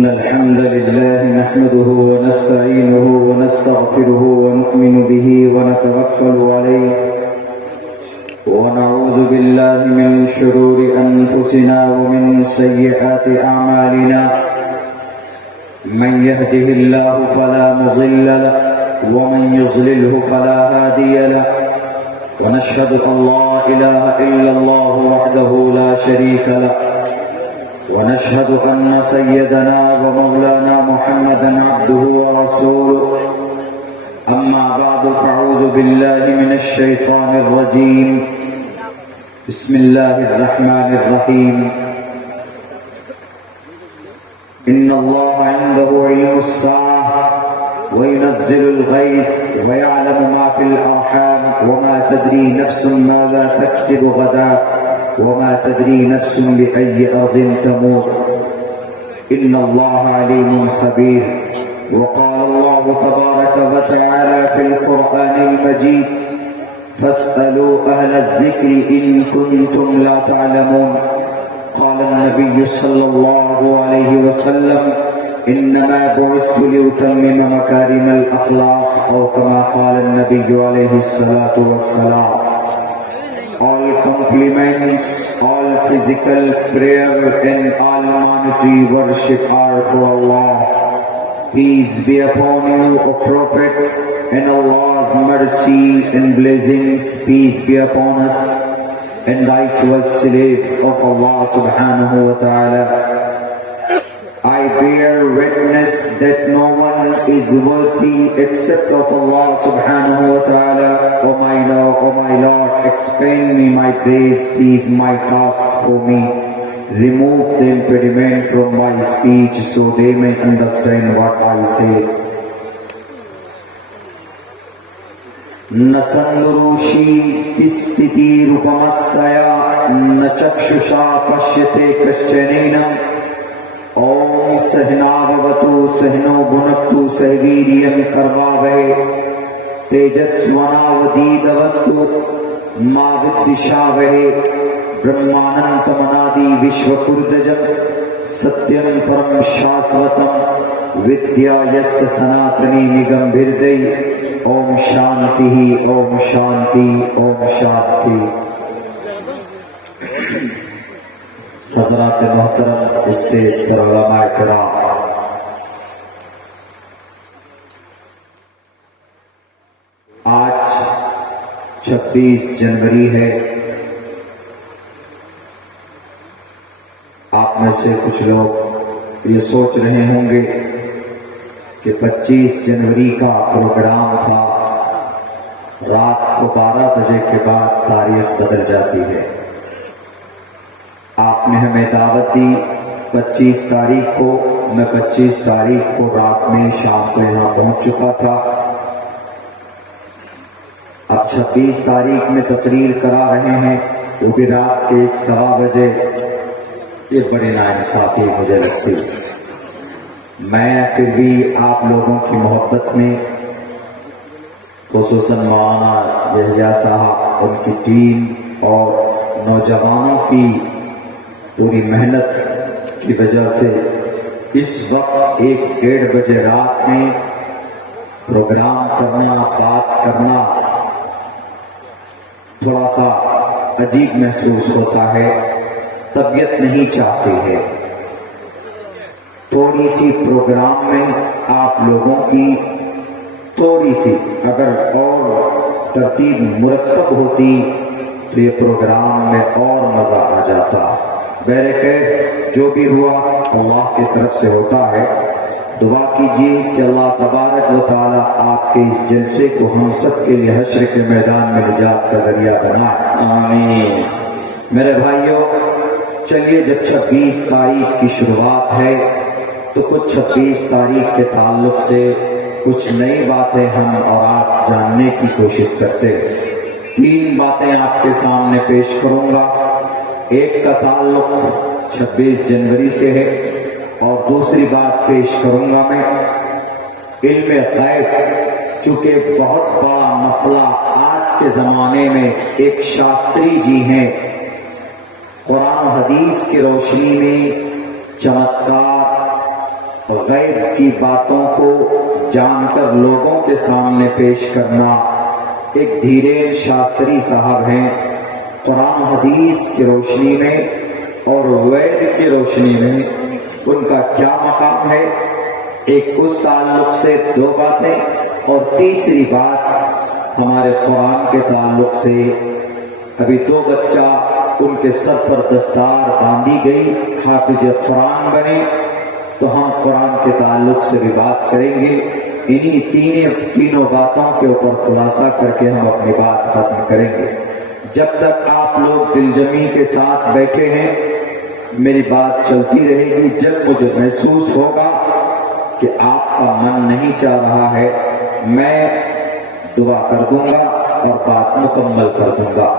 إن الحمد لله نحمده ونستعينه ونستغفره ونؤمن به ونتوكل عليه ونعوذ بالله من شرور أنفسنا ومن سيئات أعمالنا من يهده الله فلا مضل له ومن يضلله فلا هادي له ونشهد أن لا إله إلا الله وحده لا شريك له ونشهد أن سيدنا ومولانا محمدا عبده ورسوله أما بعد فأعوذ بالله من الشيطان الرجيم بسم الله الرحمن الرحيم إن الله عنده علم الساعة وينزل الغيث ويعلم ما في الأرحام وما تدري نفس ماذا تكسب غدا وما تدري نفس بأي أرض تموت إن الله عليم خبير وقال الله تبارك وتعالى في القرآن المجيد فاسألوا أهل الذكر إن كنتم لا تعلمون قال النبي صلى الله عليه وسلم إنما بعثت لأتمم مكارم الأخلاق أو كما قال النبي عليه الصلاة والسلام. All compliments, all physical prayer and all monetary worship are for Allah. Peace be upon you, O Prophet, and Allah's mercy and blessings, peace be upon us, and righteous slaves of Allah subhanahu wa ta'ala. I bear witness that no one is worthy except of Allah subhanahu wa ta'ala. O my Lord, expand me my praise, please my task for me. Remove the impediment from my speech so they may understand what I say. Nasandrushi tistiti rupamasaya nachakshusha pashyate kaschanenam Om Sahinavavatu Sahino Bhunaktu Sahviriyam Karvavahe Tejasvanavadidavastu Ma Viddishavahe Brahmanantamanadi Vishwakurdajam Satyam Param Shasvatam Vidya Yasya Sanatani Nigam Virdai Om Shanti Om Shanti Om Shanti. حضرات محترم stage پر علماء کرام، آج 26 جنوری ہے. آپ میں سے کچھ لوگ یہ سوچ رہے ہوں گے کہ 25 جنوری کا پروگرام تھا، رات کو 12 بجے کے بعد تاریخ بدل جاتی ہے. آپ نے ہمیں دعوت دی 25 تاریخ کو، میں 25 تاریخ کو رات میں شام کو یہاں پہنچ چکا تھا. اب 26 تاریخ میں تقریر کرا رہے ہیں وہ بھی رات کے 1:15 بجے. یہ بڑی ناانصافی مجھے لگتی. میں پھر بھی آپ لوگوں کی محبت میں، خصوصاً مولانا یحییٰ صاحب، ان کی ٹیم اور نوجوانوں کی پوری محنت کی وجہ سے اس وقت 1-1:30 بجے رات میں پروگرام کرنا، بات کرنا تھوڑا سا عجیب محسوس ہوتا ہے. طبیعت نہیں چاہتی ہے. تھوڑی سی پروگرام میں آپ لوگوں کی تھوڑی سی اگر اور ترتیب مرتب ہوتی تو یہ پروگرام میں اور مزہ آ جاتا. بہرکیف جو بھی ہوا اللہ کی طرف سے ہوتا ہے. دعا کیجیے کہ اللہ تبارک و تعالی آپ کے اس جلسے کو ہم سب کے لیے حشر کے میدان میں نجات کا ذریعہ بنائے. آمین. میرے بھائیوں، چلیے جب 26 تاریخ کی شروعات ہے تو کچھ 26 تاریخ کے تعلق سے کچھ نئی باتیں ہم اور آپ جاننے کی کوشش کرتے ہیں. 3 باتیں آپ کے سامنے پیش کروں گا. ایک کا تعلق 26 جنوری سے ہے اور دوسری بات پیش کروں گا میں علم غیب. چونکہ بہت بڑا مسئلہ آج کے زمانے میں ایک شاستری جی ہیں، قرآن و حدیث کی روشنی میں چمتکار غیب کی باتوں کو جان کر لوگوں کے سامنے پیش کرنا۔ ایک دھیرین شاستری صاحب ہیں، قرآن و حدیث کی روشنی میں اور وید کی روشنی میں ان کا کیا مقام ہے، ایک اس تعلق سے دو باتیں، اور تیسری بات ہمارے قرآن کے تعلق سے۔ ابھی دو بچہ ان کے سر پر دستار باندھی گئی، حافظ قرآن بنے، تو ہم قرآن کے تعلق سے بھی بات کریں گے۔ انہی تینوں باتوں کے اوپر خلاصہ کر کے ہم اپنی بات ختم کریں گے۔ جب تک آپ لوگ دل جمی کے ساتھ بیٹھے ہیں میری بات چلتی رہے گی۔ جب مجھے محسوس ہوگا کہ آپ کا من نہیں چاہ رہا ہے، میں دعا کر دوں گا اور بات مکمل کر دوں گا۔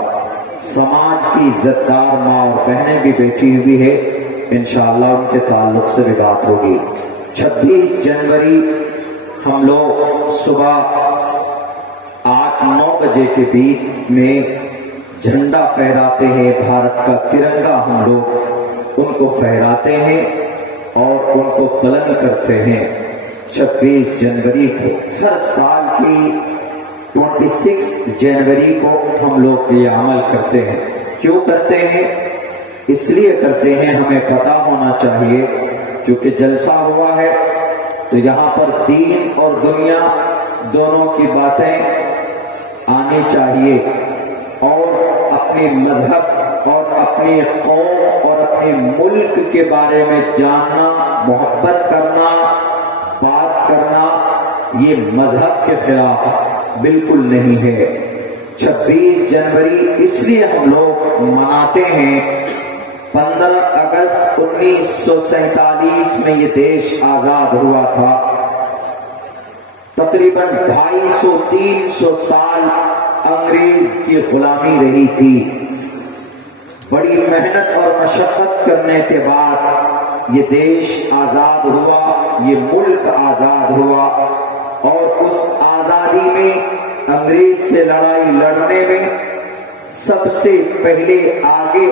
سماج کی عزت دار ماں اور بہنیں بھی بیٹھی ہوئی ہے، انشاءاللہ ان کے تعلق سے بھی بات ہوگی۔ 26 جنوری ہم لوگ صبح 8-9 بجے کے بیچ میں جھنڈا پھہراتے ہیں، بھارت کا ترنگا ہم لوگ ان کو پھہراتے ہیں اور ان کو بلند کرتے ہیں۔ 26 جنوری کو ہر سال کی 26 جنوری کو ہم لوگ یہ عمل کرتے ہیں۔ کیوں کرتے ہیں؟ اس لیے کرتے ہیں، ہمیں پتہ ہونا چاہیے چونکہ جلسہ ہوا ہے تو یہاں پر دین اور دنیا دونوں کی باتیں آنی چاہیے، اور اپنے مذہب اور اپنی قوم اور اپنے ملک کے بارے میں جاننا، محبت کرنا، بات کرنا، یہ مذہب کے خلاف بالکل نہیں ہے۔ 26 جنوری اس لیے ہم لوگ مناتے ہیں۔ 15 اگست 1947 میں یہ دیش آزاد ہوا تھا۔ تقریباً 250-300 سال انگریز کی غلامی رہی تھی۔ بڑی محنت اور مشقت کرنے کے بعد یہ دیش آزاد ہوا، یہ ملک آزاد ہوا، اور اس آزادی میں انگریز سے لڑائی لڑنے میں سب سے پہلے آگے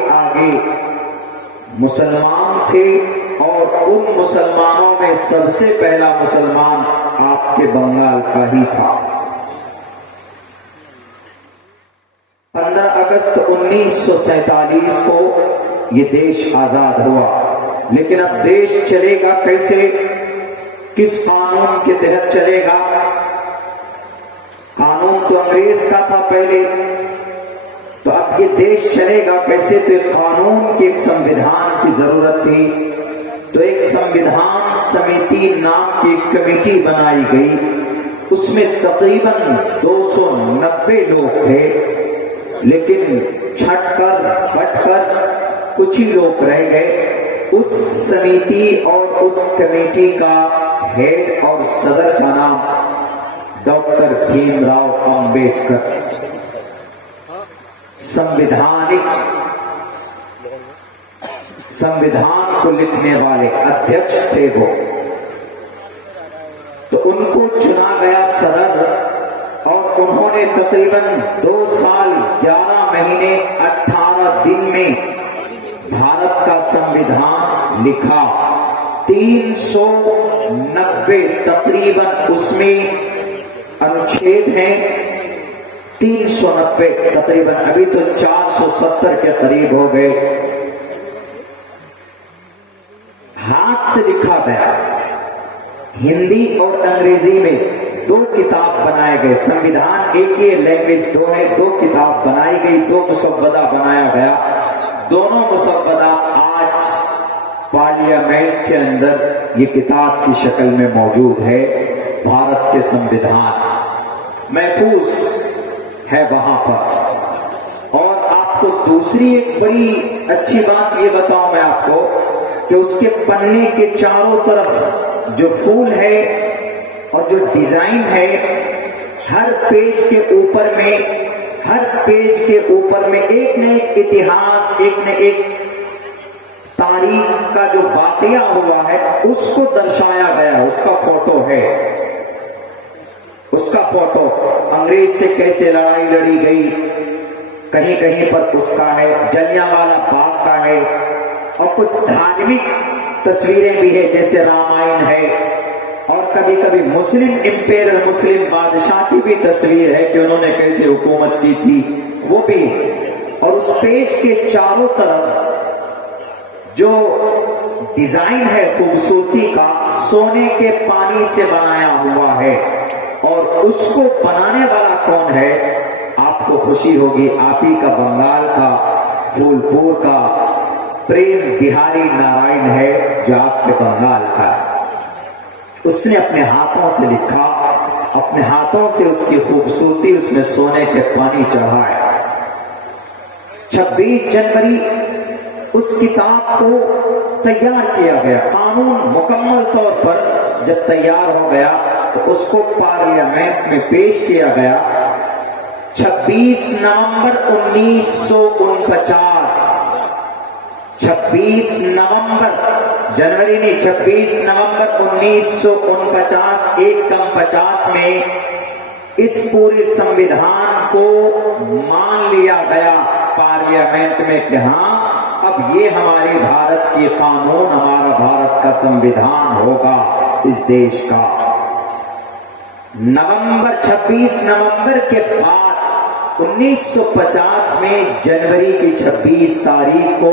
مسلمان تھے، اور ان مسلمانوں میں سب سے پہلا مسلمان آپ کے بنگال کا ہی تھا۔ 15 اگست 1947 کو یہ دیش آزاد ہوا، لیکن اب دیش چلے گا کیسے؟ کس قانون کے تحت چلے گا؟ قانون تو انگریز کا تھا پہلے، تو اب یہ دیش چلے گا کیسے؟ تو ایک قانون کی، ایک سمویدھان کی ضرورت تھی۔ تو ایک سمویدھان سمیتی نام کی ایک کمیٹی بنائی گئی، اس میں تقریباً 290 لوگ تھے، لیکن چھٹ کر بٹ کر کچھ ہی لوگ رہ گئے۔ اس سمیتی اور اس کمیٹی کا ہیڈ اور صدر کا نام ڈاکٹر بھیم راؤ امبیڈکر، سمویدھان کو لکھنے والے ادھیکش تھے وہ۔ تو ان کو چنا گیا صدر، اور انہوں نے تقریباً 2 سال 11 مہینے 18 دن میں بھارت کا سمویدھان لکھا۔ 390 تقریباً اس میں انوچھید ہیں، 390 تقریباً، ابھی تو 470 کے قریب ہو گئے۔ ہاتھ سے لکھا گیا، ہندی اور انگریزی میں 2 کتاب بنائے گئے۔ سمویدھان ایک ہی لینگویج 2 ہے، 2 کتاب بنائی گئی، 2 مسودہ بنایا گیا۔ دونوں مسودہ آج پارلیمنٹ کے اندر یہ کتاب کی شکل میں موجود ہے۔ بھارت کے سمویدھان محفوظ ہے وہاں پر۔ اور آپ کو دوسری ایک بڑی اچھی بات یہ بتاؤں میں آپ کو کہ اس کے پنے کے چاروں طرف جو پھول ہے اور جو ڈیزائن ہے، ہر پیج کے اوپر میں ایک نہ ایک اتہاس، ایک نہ ایک تاریخ کا جو واقعہ ہوا ہے اس کو درشایا گیا، اس کا فوٹو ہے۔ اس کا فوٹو انگریز سے کیسے لڑائی لڑی گئی، کہیں کہیں پر اس کا ہے، جلیانوالہ باغ کا ہے، اور کچھ دھارمک تصویریں بھی ہے، جیسے رامائن ہے، کبھی کبھی مسلم امپیرل مسلم بادشاہ کی بھی تصویر ہے کہ انہوں نے کیسے حکومت کی تھی، وہ بھی. اور اس پیج کے چاروں طرف جو ڈیزائن ہے خوبصورتی کا، سونے کے پانی سے بنایا ہوا ہے. اور اس کو بنانے والا کون ہے؟ آپ کو خوشی ہوگی، آپ ہی کا بنگال کا پھولپور کا پریم بہاری نارائن ہے، جو آپ کے بنگال کا. اس نے اپنے ہاتھوں سے لکھا، اپنے ہاتھوں سے اس کی خوبصورتی اس میں سونے کے پانی چڑھائے. 26 جنوری اس کتاب کو تیار کیا گیا. قانون مکمل طور پر جب تیار ہو گیا تو اس کو پارلیمنٹ میں پیش کیا گیا. 26 نومبر 1949، 26 نومبر، جنوری نہیں، 26 نومبر 1949، 1:50 میں اس پورے سمویدھان کو مان لیا گیا پارلیمنٹ میں کہ ہاں اب یہ ہماری بھارت کی قانون، ہمارا بھارت کا سمویدھان ہوگا اس دیش کا. 26 نومبر کے بعد 1950 میں جنوری کی 26 تاریخ کو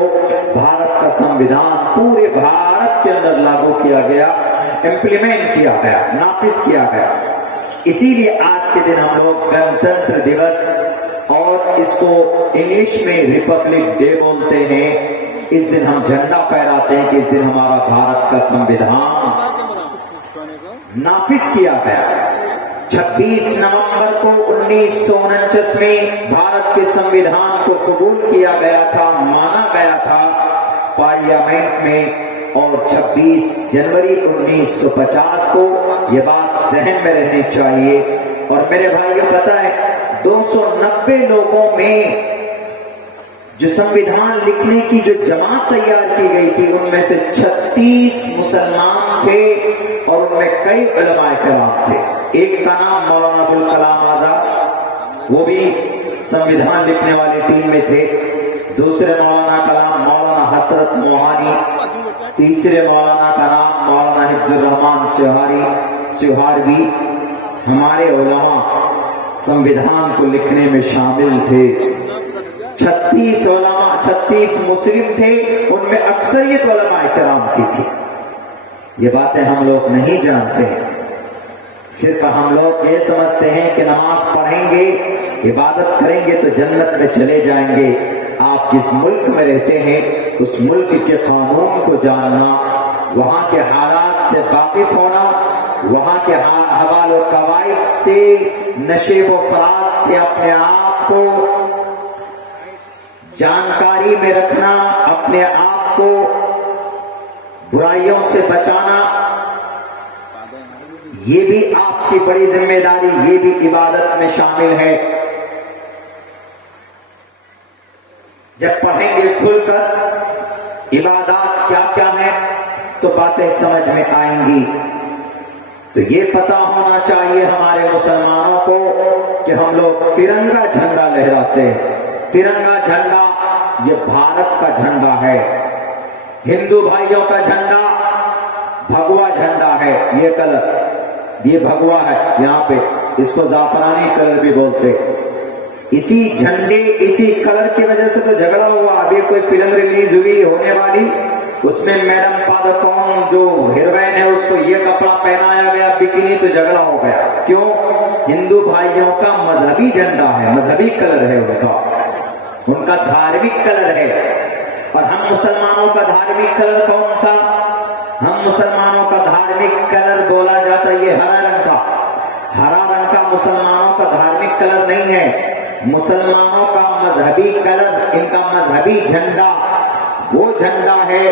بھارت کا سمویدھان پورے بھارت کے اندر لاگو کیا گیا، امپلیمنٹ کیا گیا، نافذ کیا گیا. اسی لیے آج کے دن ہم لوگ گنتنتر دیوس اور اس کو انگلش میں ریپبلک ڈے بولتے ہیں. اس دن ہم جھنڈا پھہراتے ہیں کہ اس دن ہمارا بھارت کا سمویدھان نافذ کیا گیا. 26 نومبر کو 1949 میں بھارت کے سمویدھان کو قبول کیا گیا تھا، مانا گیا تھا پارلیمنٹ میں. اور 26 جنوری 1950 کو یہ بات ذہن میں رہنی چاہیے. اور میرے بھائیوں پتہ ہے 290 لوگوں میں جو سمویدھان لکھنے کی جو جماعت تیار کی گئی تھی ان میں سے 36 مسلمان تھے اور ان میں کئی علماء کرام تھے. ایک کا نام مولانا ابوالکلام آزاد، وہ بھی سمویدھان لکھنے والی ٹیم میں تھے. دوسرے مولانا کلام مولانا حسرت موہانی، تیسرے مولانا کا نام مولانا حفظ الرحمان سیوہاروی. ہمارے علماء سمویدھان کو لکھنے میں شامل تھے. 36 علماء، 36 مسلم تھے، ان میں اکثریت علماء کرام کی تھی. یہ باتیں ہم لوگ نہیں جانتے. صرف ہم لوگ یہ سمجھتے ہیں کہ نماز پڑھیں گے، عبادت کریں گے تو جنت میں چلے جائیں گے. آپ جس ملک میں رہتے ہیں اس ملک کے قانون کو جاننا، وہاں کے حالات سے واقف ہونا، وہاں کے حوال و قواعد سے، نشیب و فراز سے اپنے آپ کو جانکاری میں رکھنا، اپنے آپ کو برائیوں سے بچانا، یہ بھی آپ کی بڑی ذمہ داری، یہ بھی عبادت میں شامل ہے. جب پڑھیں گے کھل کر عبادات کیا کیا ہیں تو باتیں سمجھ میں آئیں گی. تو یہ پتا ہونا چاہیے ہمارے مسلمانوں کو کہ ہم لوگ ترنگا جھنڈا لہراتے ہیں. ترنگا جھنڈا یہ بھارت کا جھنڈا ہے. ہندو بھائیوں کا جھنڈا بھگوا جھنڈا ہے. یہ کلر، یہ بھگوا ہے یہاں پہ، اس کو زعفرانی کلر بھی بولتے. اسی جھنڈے، اسی کلر کی وجہ سے تو جھگڑا ہوا. ابھی کوئی فلم ریلیز ہوئی ہونے والی، اس میں میڈم پادکون جو ہیروئن ہے اس کو یہ کپڑا پہنایا گیا بکینی، تو جھگڑا ہو گیا. کیوں؟ ہندو بھائیوں کا مذہبی جھنڈا ہے، مذہبی کلر ہے ان کا دھارمک کلر ہے. اور ہم مسلمانوں کا دھارمک کلر کون سا؟ ہم مسلمانوں کا دھارمک کلر بولا جاتا ہے یہ ہرا رنگ کا. ہرا رنگ کا مسلمانوں کا دھارمک کلر نہیں ہے. مسلمانوں کا مذہبی کلر، ان کا مذہبی جھنڈا وہ جھنڈا ہے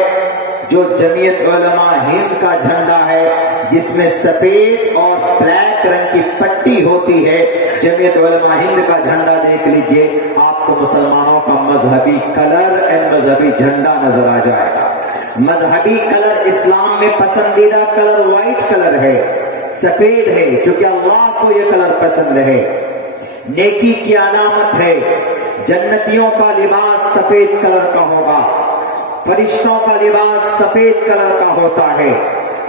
جو جمعیت علماء ہند کا جھنڈا ہے، جس میں سفید اور بلیک رنگ کی پٹی ہوتی ہے. جمعیت علماء ہند کا جھنڈا دیکھ لیجئے، آپ کو مسلمانوں کا مذہبی کلر اور مذہبی جھنڈا نظر آ جائے گا. مذہبی کلر اسلام میں پسندیدہ کلر وائٹ کلر ہے، سفید ہے، چونکہ اللہ کو یہ کلر پسند ہے. نیکی کی علامت ہے. جنتیوں کا لباس سفید کلر کا ہوگا، فرشتوں کا لباس سفید کلر کا ہوتا ہے.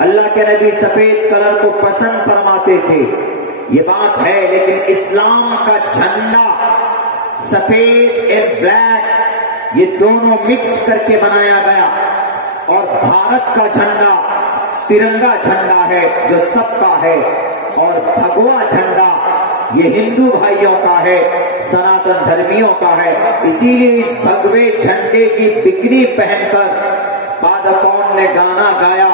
اللہ کے نبی سفید کلر کو پسند فرماتے تھے، یہ بات ہے، لیکن اسلام کا جھنڈا سفید اور بلیک یہ دونوں مکس کر کے بنایا گیا، اور بھارت کا جھنڈا ترنگا جھنڈا ہے جو سب کا ہے، اور بھگوا جھنڈا یہ ہندو بھائیوں کا ہے، سناتن دھرمیوں کا ہے۔ اسی لیے اس بھگوے جھنڈے کی بکری پہن کر پادکون نے گانا گایا،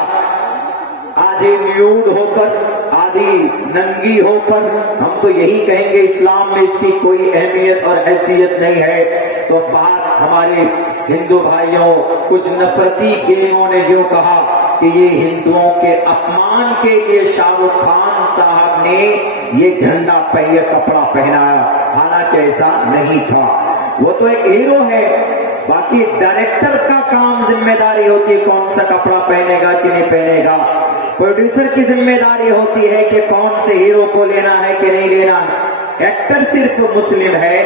آدھی نیوڈ ہو کر آدھی ننگی ہو کر۔ ہم تو یہی کہیں گے اسلام میں اس کی کوئی اہمیت اور حیثیت نہیں ہے۔ تو بات ہمارے ہندو بھائیوں، کچھ نفرتی گینگوں نے یوں کہا کہ یہ ہندوؤں کے اپمان کے لیے شاہ رخ خان صاحب نے یہ جھنڈا پہ یہ کپڑا پہنایا، حالانکہ ایسا نہیں تھا۔ وہ تو ایک ہیرو ہے، باقی ڈائریکٹر کا کام ذمہ داری ہوتی ہے کون سا کپڑا پہنے گا کہ نہیں پہنے گا، پروڈیوسر کی ذمہ داری ہوتی ہے کہ کون سے ہیرو کو لینا ہے کہ نہیں لینا ہے۔ ایکٹر صرف مسلم ہے،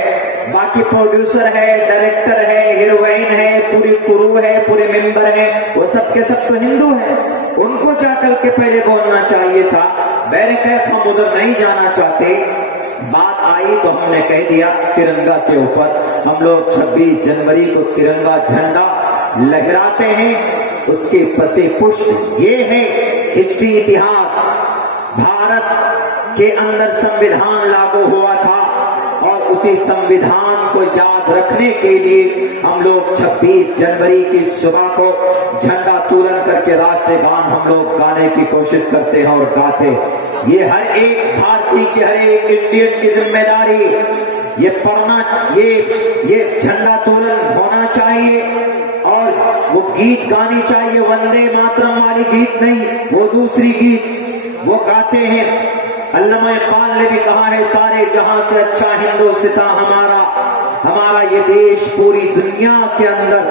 باقی پروڈیوسر ہے، ڈائریکٹر ہے، ہیروئن ہے، پوری کرو ہے، پورے ممبر ہیں، وہ سب کے سب تو ہندو ہیں، ان کو جا کر کے پہلے بولنا چاہیے تھا۔ بہرکیف ہم ادھر نہیں جانا چاہتے، بات آئی تو ہم نے کہہ دیا ترنگا کے اوپر۔ ہم لوگ 26 جنوری کو ترنگا جھنڈا لہراتے ہیں، اس کے پسے پشت یہ ہے ہسٹری، اتہاس، بھارت کے اندر سنویدھان لاگو ہوا تھا، اور اسی سنویدھان کو یاد رکھنے کے لیے ہم لوگ 26 جنوری کی صبح کو جھنڈا تولن کر کے راشٹریہ گان ہم لوگ گانے کی کوشش کرتے ہیں اور گاتے۔ یہ ہر ایک بھارتی کی، ہر ایک انڈین کی ذمہ داری، یہ پڑھنا، یہ جھنڈا تولن ہونا چاہیے، اور وہ گیت گانی چاہیے، وندے ماترم والی گیت نہیں، وہ دوسری گیت وہ گاتے ہیں۔ علامہ اقبال نے بھی کہا ہے سارے جہاں سے اچھا ہندوستاں ہمارا، ہمارا یہ دیش پوری دنیا کے اندر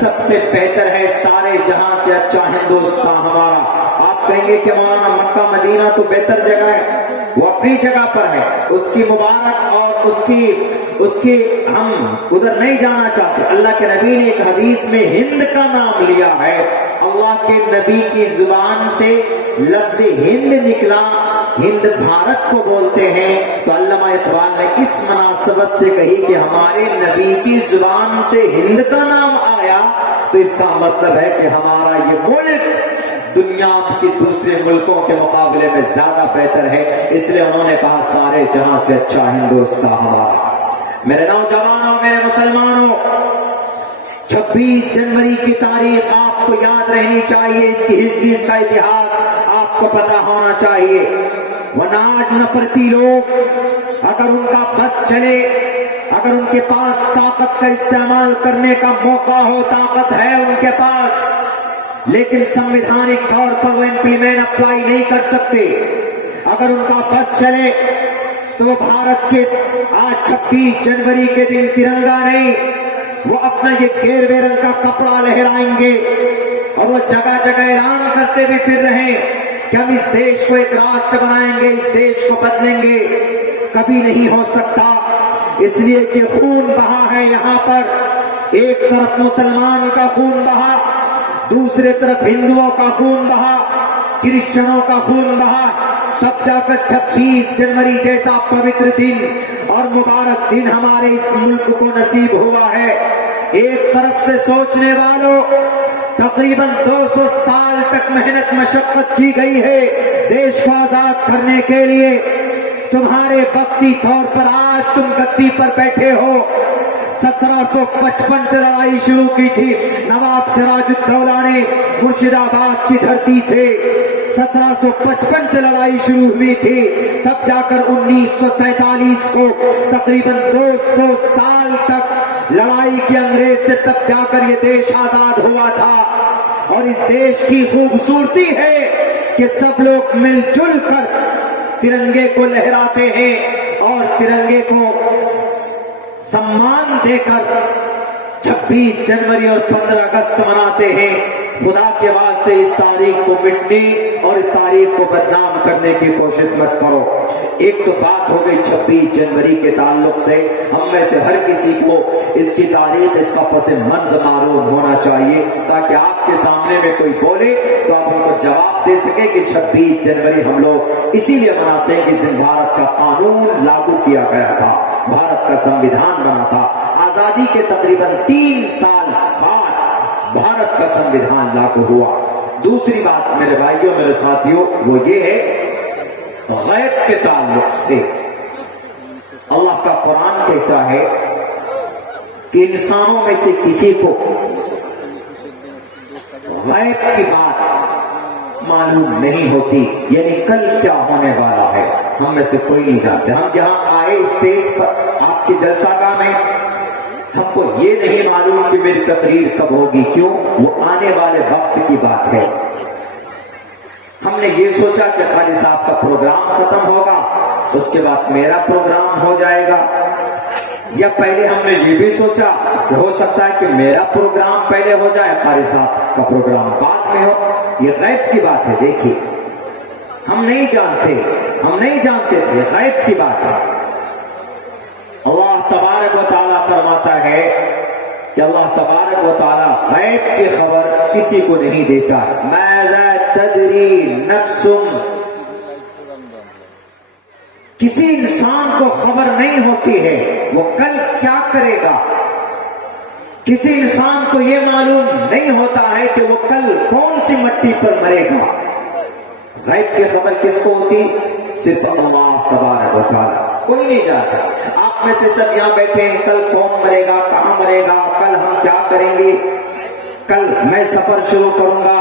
سب سے بہتر ہے، سارے جہاں سے اچھا ہندوستاں ہمارا۔ آپ کہیں گے کہ مولانا مکہ مدینہ تو بہتر جگہ ہے، وہ اپنی جگہ پر ہے، اس کی مبارک اور اس کی ہم ادھر نہیں جانا چاہتے۔ اللہ کے نبی نے ایک حدیث میں ہند کا نام لیا ہے، اللہ کے نبی کی زبان سے لفظ ہند نکلا، ہند بھارت کو بولتے ہیں، تو علامہ اقبال نے اس مناسبت سے کہی کہ ہمارے نبی کی زبان سے ہند کا نام آیا تو اس کا مطلب ہے کہ ہمارا یہ ملک دنیا کے دوسرے ملکوں کے مقابلے میں زیادہ بہتر ہے، اس لیے انہوں نے کہا سارے جہاں سے اچھا ہندوستان ہمارا۔ میرے نوجوانوں، میرے مسلمانوں، 26 جنوری کی تاریخ آپ کو یاد رہنی چاہیے، اس کی ہسٹری، اس کا اتہاس آپ کو پتا ہونا چاہیے، ورنہ آج نفرتی لوگ اگر ان کا بس چلے، اگر ان کے پاس طاقت کا استعمال کرنے کا موقع ہو، طاقت ہے ان کے پاس، لیکن سنویدھانک طور پر وہ امپلیمنٹ اپلائی نہیں کر سکتے۔ اگر ان کا بس چلے تو وہ بھارت کے آج 26 جنوری کے دن ترنگا نہیں، وہ اپنا یہ گیروے رنگ کا کپڑا لہرائیں گے، اور وہ جگہ جگہ اعلان کرتے بھی پھر رہے کہ ہم اس دیش کو ایک راشٹر بنائیں گے، اس دیش کو بدلیں گے۔ کبھی نہیں ہو سکتا، اس لیے کہ خون بہا ہے یہاں پر، ایک طرف مسلمان کا خون بہا، دوسرے طرف ہندوؤں کا خون بہا، کرسچنوں کا خون بہا، تب جا کر 26 جنوری جیسا پوتر دن اور مبارک دن ہمارے اس ملک کو نصیب ہوا ہے۔ ایک طرف سے سوچنے والوں، تقریباً 200 سال تک محنت مشقت کی گئی ہے دیش کو آزاد کرنے کے لیے، تمہارے وقتی طور پر آج تم گدی پر بیٹھے ہو۔ 1755 سے لڑائی شروع کی تھی نواب سراج الدولہ نے مرشد آباد کی دھرتی سے، 1755 سے لڑائی شروع ہوئی تھی، تب جا کر 1947 کو تقریباً 200 سال تک لڑائی کی انگریز سے، تب جا کر یہ دیش آزاد ہوا تھا۔ اور اس دیش کی خوبصورتی ہے کہ سب لوگ مل جل کر ترنگے کو لہراتے ہیں اور ترنگے کو سمان دے کر 26 جنوری اور 15 اگست مناتے ہیں۔ خدا کے واسطے اس تاریخ کو مٹنے اور اس تاریخ کو بدنام کرنے کی کوشش مت کرو۔ ایک تو بات ہو گئی 26 جنوری کے تعلق سے، ہم میں سے ہر کسی کو اس کی تاریخ، اس کا پس منظر معلوم ہونا چاہیے تاکہ آپ کے سامنے میں کوئی بولے تو آپ ان کو جواب دے سکے کہ 26 جنوری ہم لوگ اسی لیے مناتے ہیں کہ اس دن بھارت کا قانون لاگو کیا گیا تھا، بھارت کا سنویدھان بنا تھا۔ آزادی کے تقریباً 3 سال بعد بھارت کا سنویدھان لاگو ہوا۔ دوسری بات میرے بھائیوں، میرے ساتھیوں، وہ یہ ہے غیب کے تعلق سے اللہ کا قرآن کہتا ہے کہ انسانوں میں سے کسی کو غیب کی بات معلوم نہیں ہوتی، یعنی کل کیا ہونے والا ہے ہم میں سے کوئی نہیں جانتے۔ ہم جہاں آئے اسٹیج پر آپ کے جلسہ گاہ میں، ہم کو یہ نہیں معلوم کہ میری تقریر کب ہوگی، کیوں؟ وہ آنے والے وقت کی بات ہے۔ ہم نے یہ سوچا کہ قاری صاحب کا پروگرام ختم ہوگا، اس کے بعد میرا پروگرام ہو جائے گا، یا پہلے ہم نے یہ بھی سوچا کہ ہو سکتا ہے کہ میرا پروگرام پہلے ہو جائے، قاری صاحب کا پروگرام بعد میں ہو۔ یہ غیب کی بات ہے، دیکھیے ہم نہیں جانتے، یہ غیب کی بات ہے۔ اللہ تبارک و تعالیٰ فرماتا ہے کہ اللہ تبارک و تعالیٰ غیب کی خبر کسی کو نہیں دیتا۔ ماذا تدری نفس، کسی انسان کو خبر نہیں ہوتی ہے وہ کل کیا کرے گا، کسی انسان کو یہ معلوم نہیں ہوتا ہے کہ وہ کل کون سی مٹی پر مرے گا۔ غیب کی خبر کس کو ہوتی؟ صرف اللہ تبارک و تعالیٰ، کوئی نہیں جانتا۔ آپ میں سے سب یہاں بیٹھے ہیں، کل کون مرے گا، کہاں مرے گا، کل ہم کیا کریں گے، کل میں سفر شروع کروں گا،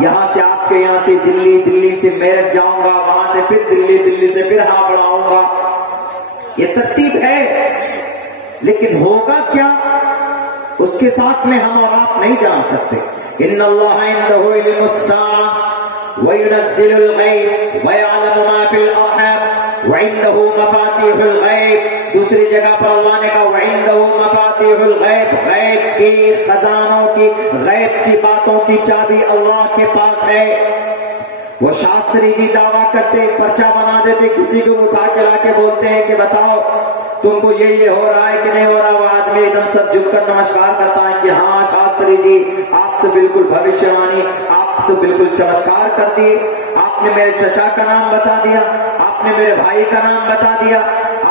یہاں سے آپ کے یہاں سے دلی، دلی سے میرٹھ جاؤں گا، وہاں سے پھر دلی، دلی سے پھر ہاوڑہ آؤں گا، یہ ترتیب ہے، لیکن ہوگا کیا اس کے ساتھ میں ہم اور آپ نہیں جان سکتے۔ ان اللہ عنده علم الساعة وينزل الغيث ويعلم ما في الارحام وعنده مفاتيح الغیب۔ دوسری جگہ پر اللہ نے کہا وعنده مفاتيح الغیب، غیب کی خزانوں کی، غیب کی باتوں کی چابی اللہ کے پاس ہے۔ وہ شاستری جی دعویٰ کرتے، پرچہ بنا دیتے، کسی کو اٹھا کے لا کے بولتے ہیں کہ بتاؤ تم کو یہ ہو رہا ہے کہ نہیں ہو رہا، وہ آدمی ایک دم سر جھک کر نمسکار کرتا ہے کہ ہاں شاستری جی آپ تو بالکل بھوشیوانی، آپ تو بالکل چمتکار کر دیے، آپ نے میرے چچا کا نام بتا دیا، آپ نے میرے بھائی کا نام بتا دیا،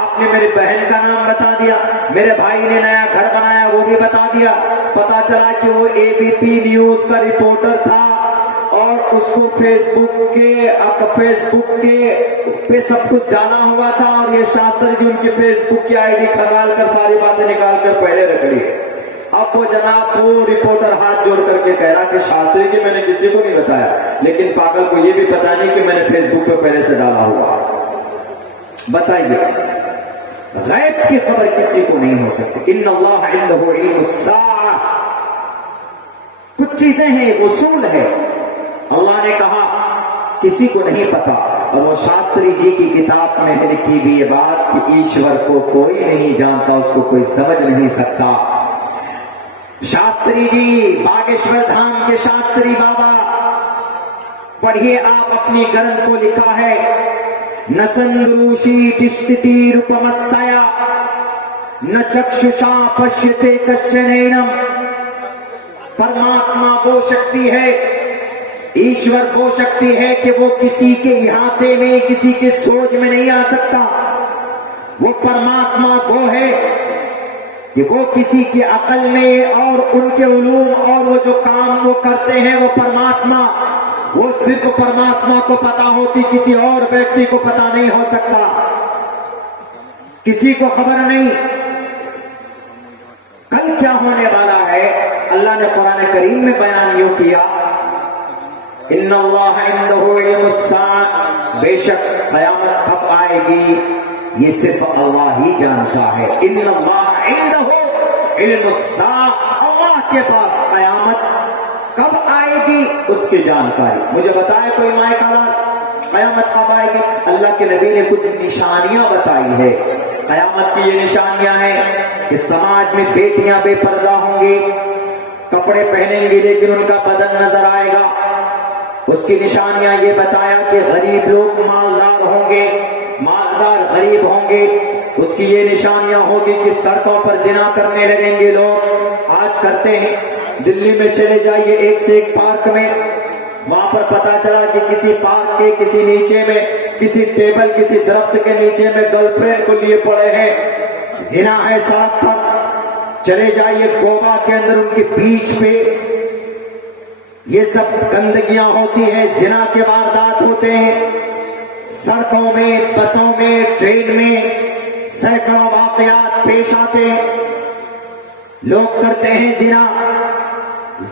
آپ نے میری بہن کا نام بتا دیا، میرے بھائی نے نیا گھر بنایا وہ بھی بتا دیا، پتا چلا کہ وہ اے بی پی نیوز کا رپورٹر تھا اور اس کو فیس بک کے پہ سب کچھ ڈالا ہوا تھا، اور یہ شاستر جی ان کی فیس بک کی آئی ڈی کھنگال کر ساری باتیں نکال کر پہلے رکھ لی۔ اب وہ جناب وہ رپورٹر ہاتھ جوڑ کر کے کہہ رہا کہ شاستری جی میں نے کسی کو نہیں بتایا، لیکن پاگل کو یہ بھی پتا نہیں کہ میں نے فیس بک پہ پہلے سے ڈالا ہوا۔ بتائیے، غیب کی خبر کسی کو نہیں ہو سکتی۔ ان اللہ عنده علم الساعة، کچھ چیزیں ہیں، اصول ہے، اللہ نے کہا کسی کو نہیں پتا، اور وہ شاستری جی کی کتاب میں لکھی بھی یہ بات کہ ایشور کو کوئی نہیں جانتا، اس کو کوئی سمجھ نہیں سکتا۔ شاستری جی باگیشور دھام کے شاستری بابا، پڑھیے آپ اپنی گرنتھ کو لکھا ہے، نہ سندروشی تشتتی روپمسیا نہ چکششا پشیتے کشچنینم۔ پرماتما وہ شکتی ہے، ایشور وہ شکتی ہے کہ وہ کسی کے احاطے میں، کسی کے سوچ میں نہیں آ سکتا۔ وہ پرماتما وہ ہے کہ وہ کسی کی عقل میں اور ان کے علوم اور وہ جو کام وہ کرتے ہیں، وہ پرماتما، وہ صرف پرماتما کو پتا ہوتی، کسی اور ویکتی کو پتا نہیں ہو سکتا، کسی کو خبر نہیں۔ کل کیا ہونے والا ہے اللہ نے قرآن کریم میں بیان یوں کیا، ان اللہ عنده علم الساعة، بے شک قیامت کب آئے گی یہ صرف اللہ ہی جانتا ہے۔ ان اللہ عنده علم الساعة، اللہ کے پاس قیامت کب آئے گی اس کی جانکاری۔ مجھے بتائے کوئی مائک والا قیامت کب آئے گی؟ اللہ کے نبی نے کچھ نشانیاں بتائی ہے۔ قیامت کی یہ نشانیاں ہیں کہ سماج میں بیٹیاں بے پردہ ہوں گی، کپڑے پہنیں گی لیکن ان کا بدن نظر آئے گا۔ اس کی نشانیاں یہ بتایا کہ غریب لوگ مالدار ہوں گے، مالدار غریب ہوں گے، اس کی یہ نشانیاں ہوگی کہ سڑکوں پر زنا کرنے لگیں گے لوگ، آج کرتے ہیں۔ دلی میں چلے جائیے ایک سے ایک پارک میں، وہاں پر پتا چلا کہ کسی پارک کے کسی نیچے میں، کسی ٹیبل کسی درخت کے نیچے میں گرل فرینڈ کو لیے پڑے ہیں، زنا ہے سڑک پر۔ چلے جائیے گووا کے اندر ان کے بیچ پہ یہ سب گندگیاں ہوتی ہیں، زنا کے واردات ہوتے ہیں، سڑکوں میں، بسوں میں، ٹرین میں سینکڑوں واقعات پیش آتے ہیں، لوگ کرتے ہیں زنا۔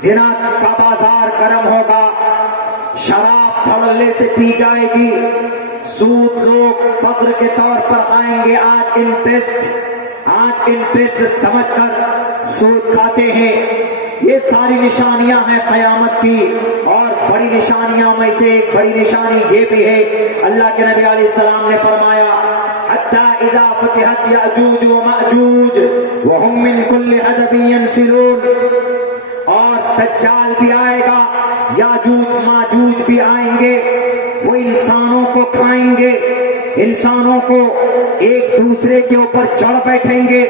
زنا کا بازار گرم ہوگا، شراب دھڑلے سے پی جائے گی، سود لوگ فقر کے طور پر کھائیں گے، آج انٹرسٹ سمجھ کر سود کھاتے ہیں۔ یہ ساری نشانیاں ہیں قیامت کی، اور بڑی نشانیاں میں سے ایک بڑی نشانی یہ بھی ہے، اللہ کے نبی علیہ السلام نے فرمایا حتی اذا فتحت یأجوج ومأجوج وهم من كل حدب ينسلون، اور دجال بھی آئے گا، یاجوج ماجوج بھی آئیں گے، وہ انسانوں کو کھائیں گے، انسانوں کو ایک دوسرے کے اوپر چڑھ بیٹھیں گے،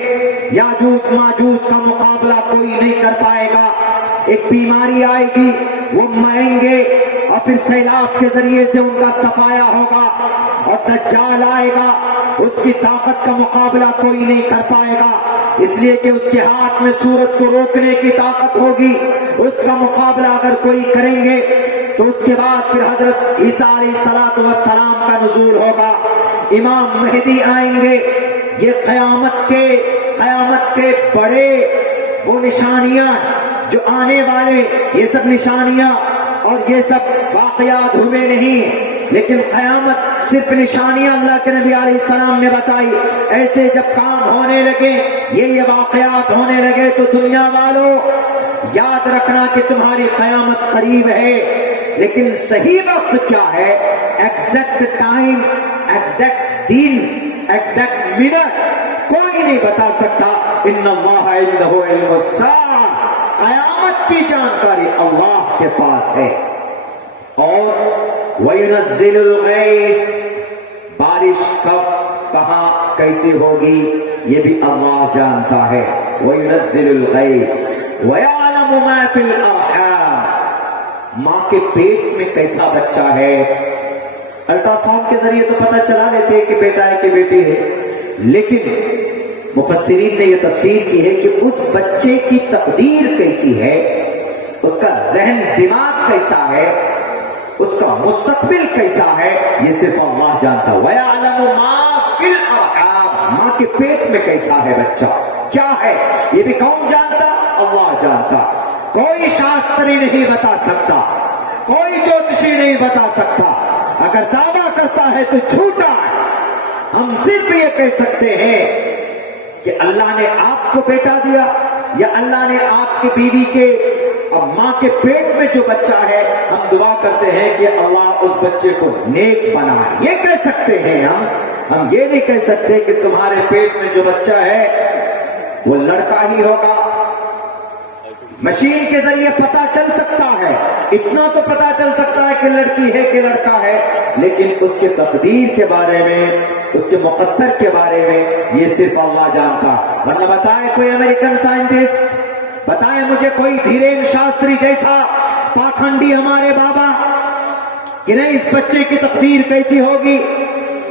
یاجوج ماجوج کا مقابلہ کوئی نہیں کر پائے گا، ایک بیماری آئے گی، وہ مریں گے، اور پھر سیلاب کے ذریعے سے ان کا صفایا ہوگا، اور دجال آئے گا، اس کی طاقت کا مقابلہ کوئی نہیں کر پائے گا، اس لیے کہ اس کے ہاتھ میں سورج کو روکنے کی طاقت ہوگی، اس کا مقابلہ اگر کوئی کریں گے تو اس کے بعد پھر حضرت عیسیٰ علیہ السلام کا نزول ہوگا، امام مہدی آئیں گے۔ یہ قیامت کے بڑے وہ نشانیاں جو آنے والے، یہ سب نشانیاں اور یہ سب واقعات ہوئے نہیں، لیکن قیامت صرف نشانیاں اللہ کے نبی علیہ السلام نے بتائی۔ ایسے جب کام ہونے لگے، یہ واقعات ہونے لگے، تو دنیا والوں یاد رکھنا کہ تمہاری قیامت قریب ہے، لیکن صحیح وقت کیا ہے، ایگزیکٹ ٹائم، ایگزیکٹ دن، ایگزیکٹ منٹ کوئی نہیں بتا سکتا۔ ان اللہ عندہ علم الساعہ، قیامت کی جانکاری اللہ کے پاس ہے۔ اور وَيُنَزِّلُ الْغَيْثَ، بارش کب، کہاں، کیسے ہوگی، یہ بھی اللہ جانتا ہے۔ وَيُنَزِّلُ الْغَيْثَ وَيَعْلَمُ مَا فِي الْأَرْحَامِ، ماں کے پیٹ میں کیسا بچہ ہے، الٹرا ساؤنڈ کے ذریعے تو پتہ چلا لیتے ہیں کہ بیٹا ہے کہ بیٹی ہے، لیکن مفسرین نے یہ تفسیر کی ہے کہ اس بچے کی تقدیر کیسی ہے، اس کا ذہن دماغ کیسا ہے، اس کا مستقبل کیسا ہے، یہ صرف اللہ جانتا ہے۔ وَيَعْلَمُ مَا فِي الْأَرْحَامِ، ماں کے پیٹ میں کیسا ہے بچہ، کیا ہے، یہ بھی کون جانتا، اللہ جانتا۔ کوئی شاستری نہیں بتا سکتا، کوئی جوتشی نہیں بتا سکتا، اگر دعویٰ کرتا ہے تو جھوٹا ہے۔ ہم صرف یہ کہہ سکتے ہیں کہ اللہ نے آپ کو بیٹا دیا، یا اللہ نے آپ کی بیوی کے اور ماں کے پیٹ میں جو بچہ ہے، ہم دعا کرتے ہیں کہ اللہ اس بچے کو نیک بنائے، یہ کہہ سکتے ہیں ہم یہ نہیں کہہ سکتے کہ تمہارے پیٹ میں جو بچہ ہے وہ لڑکا ہی ہوگا۔ مشین کے ذریعے پتا چل سکتا ہے، اتنا تو پتا چل سکتا ہے کہ لڑکی ہے کہ لڑکا ہے، لیکن اس کے تقدیر کے بارے میں، اس کے مقدر کے بارے میں یہ صرف اللہ جانتا۔ ورنہ بتائے کوئی امریکن سائنٹسٹ، بتائے مجھے کوئی دھیرین شاستری جیسا پاکھنڈی ہمارے بابا کہ نہیں اس بچے کی تقدیر کیسی ہوگی،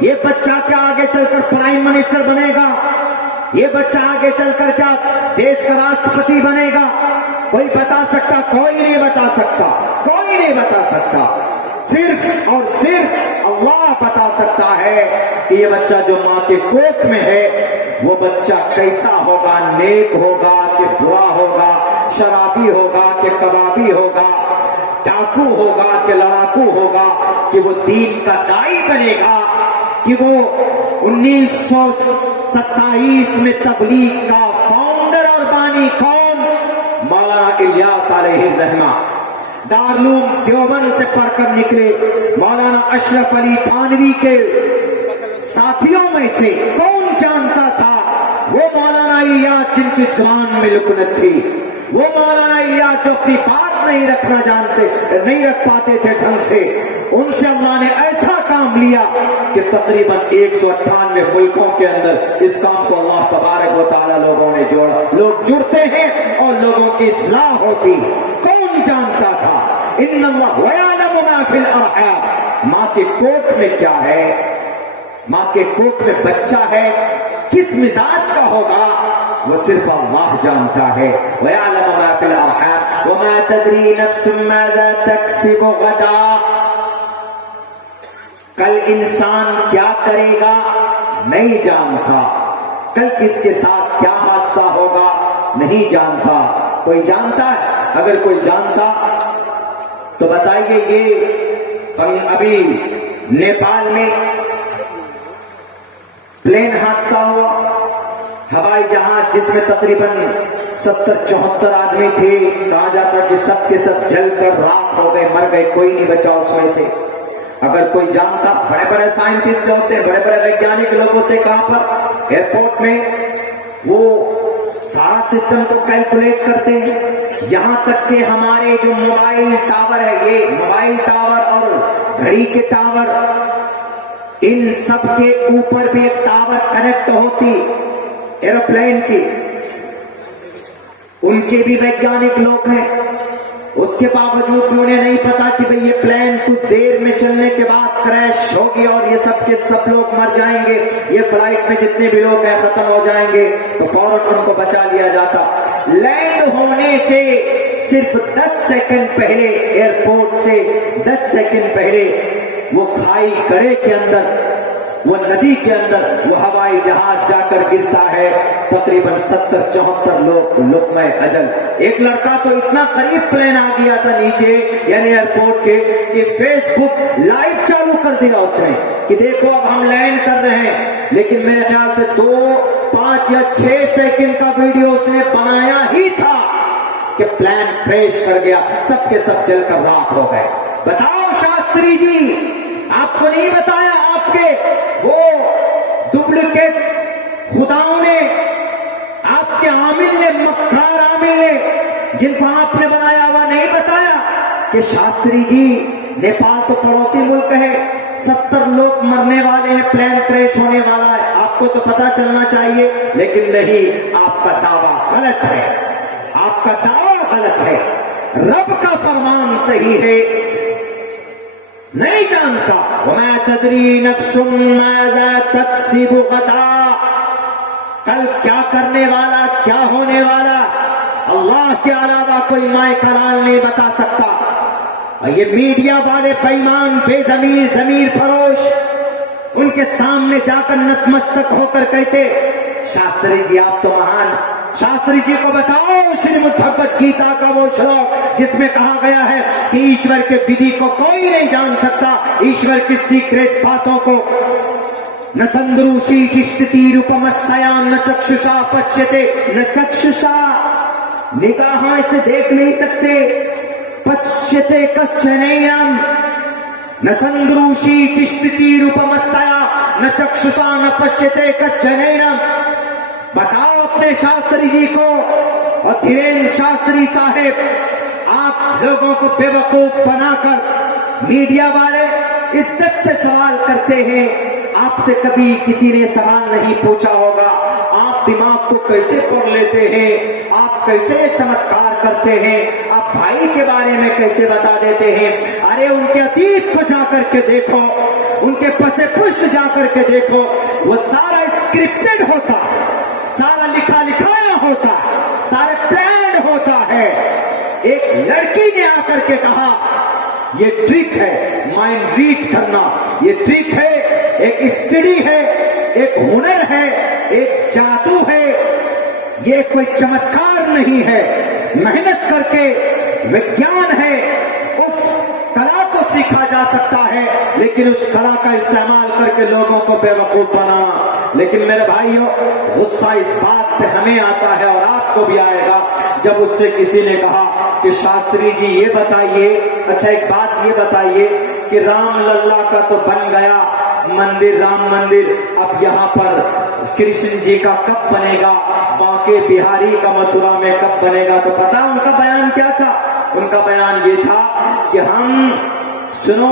یہ بچہ کیا آگے چل کر پرائم منسٹر بنے گا، یہ بچہ آگے چل کر کیا دیش کا راشٹرپتی بنے گا، کوئی بتا سکتا؟ کوئی نہیں بتا سکتا، کوئی نہیں بتا سکتا، صرف اور صرف اللہ بتا سکتا ہے کہ یہ بچہ جو ماں کے کوکھ میں ہے وہ بچہ کیسا ہوگا، نیک ہوگا کہ برا ہوگا، شرابی ہوگا کہ کبابی ہوگا، ڈاکو ہوگا کہ لڑاکو ہوگا، کہ وہ دین کا داعی بنے گا، کہ وہ 1927 میں تبلیغ کا فاؤنڈر اور بانی کون، مولانا الیاس علیہ الرحمہ، دارالعلوم دیوبند سے پڑھ کر نکلے، مولانا اشرف علی تھانوی کے ساتھیوں میں سے کون جانتا تھا وہ مولانا الیاس جن کی زبان میں لکنت تھی، وہ مولانا الیاس جو اپنی بات نہیں رکھ پاتے تھے ڈھنگ سے، ان سے اللہ نے ایسا کام لیا کہ تقریباً 198 ملکوں کے اندر اس کام کو اللہ تبارک و تعالیٰ لوگوں نے جوڑا. لوگ جڑتے ہیں اور لوگوں کی اصلاح ہوتی. کون جانتا تھا؟ ان اللہ یعلم ما فی الارحام. ماں کے کوکھ میں کیا ہے، ماں کے کوکھ میں بچہ ہے کس مزاج کا ہوگا وہ صرف اللہ جانتا ہے. وَيَعْلَمُ مَا فِي الْأَرْحَامِ وَمَا تَدْرِي نَفْسٌ مَاذَا تَكْسِبُ غَدًا. کل انسان کیا کرے گا نہیں جانتا. کل کس کے ساتھ کیا حادثہ ہوگا نہیں جانتا. کوئی جانتا ہے؟ اگر کوئی جانتا تو بتائیے. یہ ابھی نیپال میں پلین حادثہ ہوا، ہوائی جہاز جس میں تقریباً 70-74 آدمی تھے. کہا جاتا کہ سب کے سب جل کر راکھ ہو گئے، مر گئے، کوئی نہیں بچا اس میں سے. اگر کوئی جانتا، بڑے بڑے سائنٹسٹ ہوتے، بڑے بڑے ویگیانک لوگ ہوتے کہاں پر ایئرپورٹ میں، وہ سارا سسٹم کو کیلکولیٹ کرتے ہیں. یہاں تک کہ ہمارے جو موبائل ٹاور ہے، یہ موبائل ٹاور اور گھڑی کے ٹاور، ان سب کے اوپر بھی ایک ٹاور کنیکٹ ہوتی ایروپلین کی. ان کے بھی ویگیانک لوگ ہیں، اس کے باوجود بھی انہیں نہیں پتا کہ بھئی یہ پلین کچھ دیر میں چلنے کے بعد کریش ہوگی اور یہ سب کے سب لوگ مر جائیں گے. یہ فلائٹ میں جتنے بھی لوگ ہیں ختم ہو جائیں گے. تو فوراً ان کو بچا لیا جاتا. لینڈ ہونے سے صرف 10 سیکنڈ پہلے، ایئرپورٹ سے 10 سیکنڈ پہلے وہ کھائی گڑھے کے اندر، وہ ندی کے اندر وہ ہوائی جہاز جا کر گرتا ہے. تقریباً 70-74 لوگ لقمہ اجل. ایک لڑکا تو اتنا قریب پلین آ گیا تھا نیچے یعنی ایئرپورٹ کے کہ فیس بک لائیو چالو کر دیا اس نے کہ دیکھو اب ہم لینڈ کر رہے ہیں. لیکن میرے خیال سے 2, 5 یا 6 سیکنڈ کا ویڈیو اس نے بنایا ہی تھا کہ پلین کریش کر گیا. سب کے سب جل کر راکھ ہو گئے. بتاؤ شاستری جی، آپ کو نہیں بتایا آپ کے وہ ڈپلیکیٹ خداؤں نے، آپ کے عامل نے، مکار عامل نے، جن کو آپ نے بنایا ہوا نہیں بتایا کہ شاستری جی نیپال تو پڑوسی ملک ہے، 70 لوگ مرنے والے ہیں، پلین کریش ہونے والا ہے، آپ کو تو پتا چلنا چاہیے. لیکن نہیں، آپ کا دعویٰ غلط ہے، آپ کا دعویٰ غلط ہے. رب کا فرمان صحیح ہے. نہیں جانتا. وَمَا تَدْرِي نَفْسٌ مَاذَا تَكْسِبُ غَدًا. کل کیا کرنے والا، کیا ہونے والا، اللہ کے علاوہ کوئی مائیں کلال نہیں بتا سکتا. اور یہ میڈیا والے بے ایمان، بے ضمیر، ضمیر فروش، ان کے سامنے جا کر نتمستک ہو کر کہتے شاستری جی آپ تو مہان. شاستری جی کو بتاؤ شریمد بھگوت گیتا کا وہ شلوک جس میں کہا گیا ہے کہ ایشور کے ودھی کو کوئی نہیں جان سکتا، ایشور کی سیکریٹ باتوں کو. نہ سندروشی چشتی روپمسیا نہ چکششا پشیتے، نہ چکششا نگاہوں سے دیکھ نہیں سکتے، پشیتے کشچنیم، نہ سندروشی چشتی روپمسیا نہ چکششا نہ پشیتے کشچنیم. بتاؤ اپنے شاستری جی کو اور دھیریندر شاستری صاحب، آپ لوگوں کو بے وقوف بنا کر میڈیا والے عزت سے سوال کرتے ہیں. آپ سے کبھی کسی نے سوال نہیں پوچھا ہوگا آپ دماغ کو کیسے پڑھ لیتے ہیں، آپ کیسے چمتکار کرتے ہیں، آپ بھائی کے بارے میں کیسے بتا دیتے ہیں. ارے ان کے عتیق کو جا کر کے دیکھو، ان کے پس پشت جا کر کے دیکھو، وہ سارا اسکرپٹڈ ہوتا، سارا لکھا لکھایا ہوتا، سارے پلان ہوتا ہے. ایک لڑکی نے آ کر کے کہا یہ ٹرک ہے مائنڈ ریڈ کرنا، یہ ٹرک ہے، ایک اسٹڈی ہے، ایک ہنر ہے، ایک جادو ہے، یہ کوئی چمتکار نہیں ہے، محنت کر کے وگیان ہے. اس کلا کو سیکھا جا سکتا ہے لیکن اس کلا کا استعمال کر کے لوگوں کو بے وقوف بنانا. لیکن میرے بھائیوں غصہ اس بات پہ ہمیں آتا ہے اور آپ کو بھی آئے گا جب اس سے کسی نے کہا کہ شاستری جی یہ بتائیے، اچھا ایک بات یہ بتائیے کہ رام للا کا تو بن گیا مندر، رام مندر، اب یہاں پر کرشن جی کا کب بنے گا، باقی بہاری کا متھرا میں کب بنے گا؟ تو پتا ان کا بیان کیا تھا؟ ان کا بیان یہ تھا کہ ہم سنو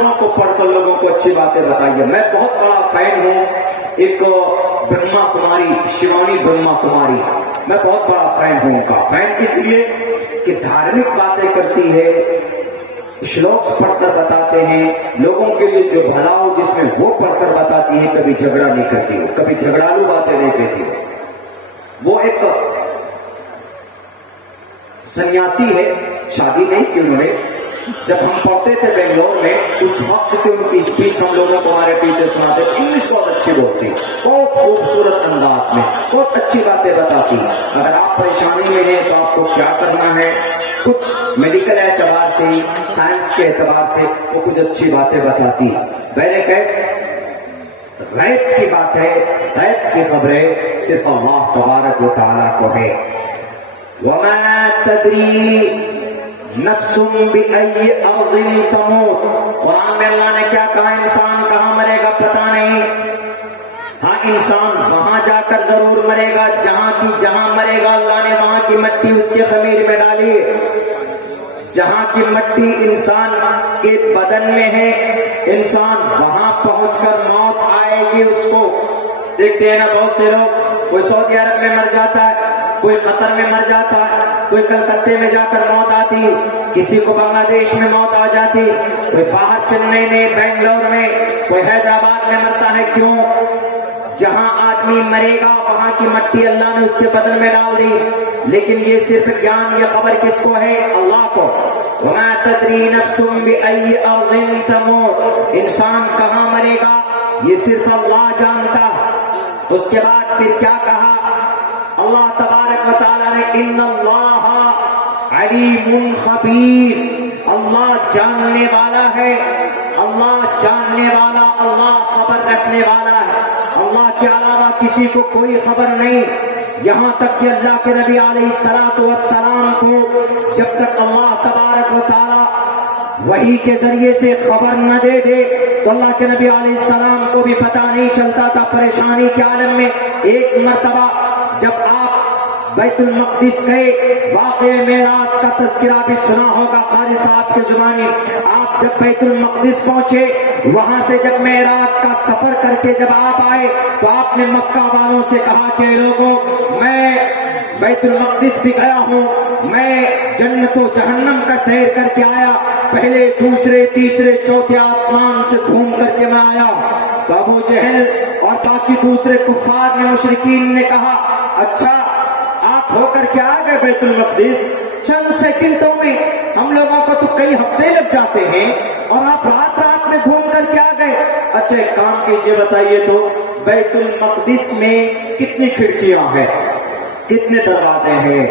شاستروں کو پڑھ کر لوگوں کو اچھی باتیں بتائیے. میں بہت بڑا فین ہوں ایک برہما کماری، شیوانی برہما کماری. میں بہت بڑا فین ہوں ان کا. فین کس لیے کہ دھارمک باتیں کرتی ہے، شلوکس پڑھ کر بتاتے ہیں لوگوں کے لیے جو بھلا ہو جس میں وہ پڑھ کر بتاتی ہے. کبھی جھگڑا نہیں کرتی ہو، کبھی جھگڑالو باتیں نہیں کہتی ہو. وہ ایک سنیاسی ہے، شادی نہیں کی انہوں نے. جب ہم پڑھتے تھے بنگلور میں اس وقت سے ان کی اسپیچ ہم لوگوں کو ہمارے ٹیچر سناتے. انگلش بہت اچھی بولتی، بہت خوبصورت انداز میں بہت اچھی باتیں بتاتی. اگر آپ پریشانی میں ہیں تو آپ کو کیا کرنا ہے، کچھ میڈیکل اعتبار سے، سائنس کے اعتبار سے وہ کچھ اچھی باتیں بتاتی. غیب کی بات ہے، غیب کی خبریں صرف اللہ تبارک و تعالیٰ کو ہے. وَمَا تَدْرِي نفس بِأَيِّ أَرْضٍ تَمُوتُ. قرآن میں اللہ نے کیا کہا؟ انسان کہاں مرے گا پتہ نہیں. ہاں انسان وہاں جا کر ضرور مرے گا جہاں مرے گا. اللہ نے وہاں کی مٹی اس کے خمیر میں ڈالی. جہاں کی مٹی انسان کے بدن میں ہے، انسان وہاں پہنچ کر موت آئے گی اس کو. دیکھتے ہیں نا بہت سے لوگ، کوئی سعودی عرب میں مر جاتا ہے، کوئی قطر میں مر جاتا ہے، کوئی کلکتے میں جا کر موت آتی، کسی کو بنگلہ دیش میں موت آ جاتی، کوئی باہر چنئی میں، بنگلور میں، کوئی حیدرآباد میں مرتا ہے. کیوں؟ جہاں آدمی مرے گا وہاں کی مٹی اللہ نے اس کے بدن میں ڈال دی. لیکن یہ صرف گیان، یہ خبر کس کو ہے؟ اللہ کو. وَمَا تَدْرِي نَفْسٌ بِأَيِّ أَرْضٍ تَمُوتُ. انسان کہاں مرے گا یہ صرف اللہ جانتا. اس کے بعد پھر کیا کہا اللہ تبارک و تعالیٰ نے؟ اِنَّ اللَّهَ عَلِيمٌ خَبِيرٌ. اللہ جاننے والا ہے، اللہ جاننے والا، اللہ خبر رکھنے والا ہے. اللہ کے علاوہ کسی کو کوئی خبر نہیں. یہاں تک کہ اللہ کے نبی علیہ الصلوۃ والسلام کو جب تک اللہ تبارک و تعالیٰ وحی کے ذریعے سے خبر نہ دے دے تو اللہ کے نبی علیہ السلام کو بھی پتہ نہیں چلتا تھا. پریشانی کے عالم میں ایک مرتبہ جب آپ بیت المقدس گئے، واقعہ معراج کا تذکرہ بھی سنا ہوگا قاری صاحب کے زبانی. آپ جب بیت المقدس پہنچے، وہاں سے جب معراج کا سفر کر کے جب آپ آئے تو آپ نے مکہ والوں سے کہا کہ لوگوں، میں بیت المقدس بھی گیا ہوں، میں جنت و جہنم کا سیر کر کے آیا، پہلے دوسرے تیسرے چوتھے آسمان سے گھوم کر کے میں آیا. تو ابو جہل اور باقی دوسرے کفار نے، مشرکین نے کہا اچھا آپ ہو کر کے آ گئے بیت المقدس، چند سیکنڈوں میں، ہم لوگوں کو تو کئی ہفتے لگ جاتے ہیں اور آپ رات میں گھوم کر کے آ گئے. اچھا ایک کام کیجئے، بتائیے تو بیت المقدس میں کتنی کھڑکیاں ہیں، کتنے دروازے ہیں؟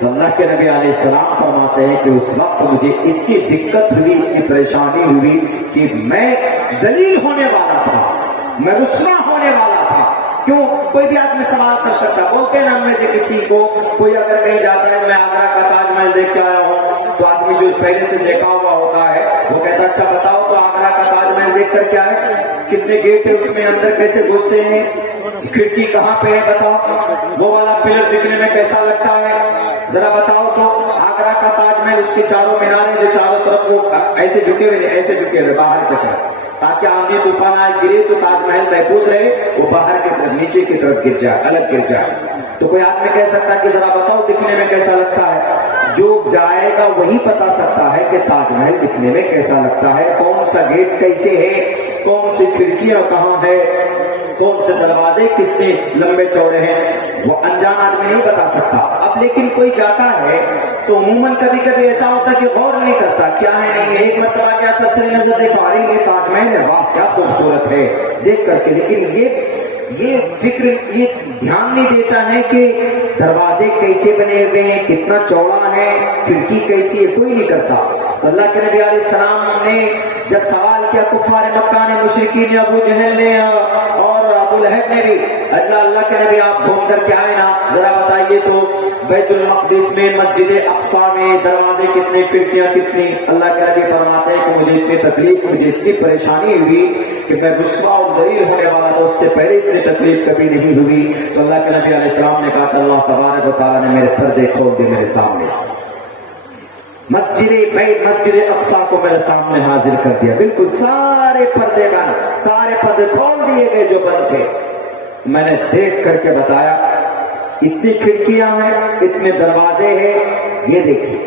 تو اللہ کے نبی علیہ السلام فرماتے ہیں کہ اس وقت مجھے اتنی دقت ہوئی، اتنی پریشانی ہوئی کہ میں ذلیل ہونے والا تھا، میں رسوا ہونے والا تھا. کیوں؟ کوئی بھی آدمی سوال کر سکتا، بولتے نا ہم میں سے کسی کو کوئی اگر کہیں جاتا ہے میں آگرہ کا تاج محل دیکھ کے آیا ہوں، تو آدمی جو پہلے سے دیکھا ہوا ہوتا ہے وہ کہتا اچھا بتاؤ تو آگرہ کا تاج محل دیکھ کر کیا ہے، کتنے گیٹ ہے اس میں، اندر کیسے گھستے ہیں، کھڑکی کہاں پہ ہے، بتاؤ وہ والا پلر دکھنے میں کیسا لگتا ہے، ذرا بتاؤ تو. آگرہ کا تاج محل اس کے چاروں میناریں جو چاروں طرف وہ ایسے جھکے ہوئے، ایسے جھکے ہوئے باہر کی طرف، تاکہ آندھی طوفان آئے گرے تو تاج محل محفوظ رہے، وہ باہر کی طرف نیچے کی طرف گر جائے، الگ گر جائے. تو کوئی آدمی کہہ سکتا ہے کہ ذرا بتاؤ دکھنے میں کیسا لگتا ہے. جو جائے گا وہی بتا سکتا ہے کہ تاج محل دکھنے میں کیسا لگتا ہے، کون سا گیٹ کیسے ہے، کون سی کھڑکیاں کہاں ہے، کون سے دروازے کتنے لمبے چوڑے ہیں، وہ انجان آدمی نہیں بتا سکتا. اب لیکن کوئی جاتا ہے تو عموماً کبھی کبھی ایسا ہوتا کہ غور نہیں کرتا کیا ہے نہیں. ایک مرتبہ کیا سرسری نظر دیکھا، ارے یہ تاج محل ہے، واہ کیا خوبصورت ہے دیکھ کر کے، لیکن یہ فکر، یہ دھیان نہیں دیتا ہے کہ دروازے کیسے بنے ہوئے ہیں، کتنا چوڑا ہے، کھڑکی کیسی ہے، کوئی نہیں کرتا. تو اللہ کے نبی علیہ السلام نے جب سوال کیا کفار مکہ نے، مشرکین نے، ابو جہل نے اور ابو لہب نے بھی، اللہ کے نبی آپ گھوم کر کے آئے نا، ذرا بتائیے تو بیت المقدس میں، مسجد اقصیٰ میں دروازے کتنے، کھڑکیاں کتنی؟ اللہ کے نبی فرماتے ہیں کہ مجھے اتنی تکلیف، مجھے اتنی پریشانی ہوئی کہ میں رسوا اور ذلیل ہونے والا تھا، اس سے پہلے اتنی تکلیف کبھی نہیں ہوئی. تو اللہ کے نبی علیہ السلام نے کہا کہ اللہ تبارک و تعالیٰ نے میرے پردے کھول دیے میرے سامنے سے. مسجد اقصی کو میرے سامنے حاضر کر دیا، بالکل سارے پردے بند، سارے پردے کھول دیے گئے جو بند تھے۔ میں نے دیکھ کر کے بتایا اتنی کھڑکیاں ہیں، اتنے دروازے ہیں، یہ دیکھیے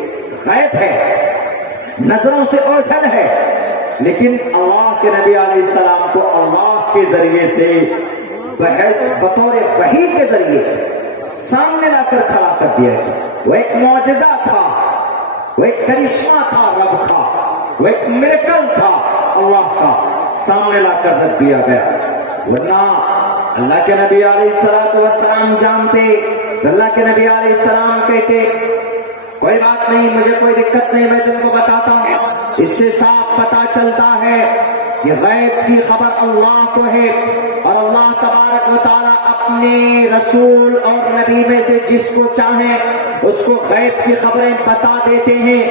غیب ہے، نظروں سے اوجھل ہے، لیکن اللہ کے نبی علیہ السلام کو اللہ کے ذریعے سے بطور وحی کے ذریعے سے سامنے لا کر کھڑا کر دیا گیا۔ وہ ایک معجزہ تھا، وہ ایک کرشمہ تھا رب کا، وہ ایک میریکل تھا اللہ کا، سامنے لا کر رکھ دیا گیا۔ ورنہ اللہ کے نبی علیہ السلام جانتے، اللہ کے نبی علیہ السلام کہتے کوئی بات نہیں، مجھے کوئی دقت نہیں، میں تم کو بتاتا ہوں۔ اس سے صاف پتا چلتا ہے کہ غیب کی خبر اللہ کو ہے، اور اللہ تبارک و تعالیٰ اپنے رسول اور نبی میں سے جس کو چاہیں اس کو غیب کی خبریں بتا دیتے ہیں۔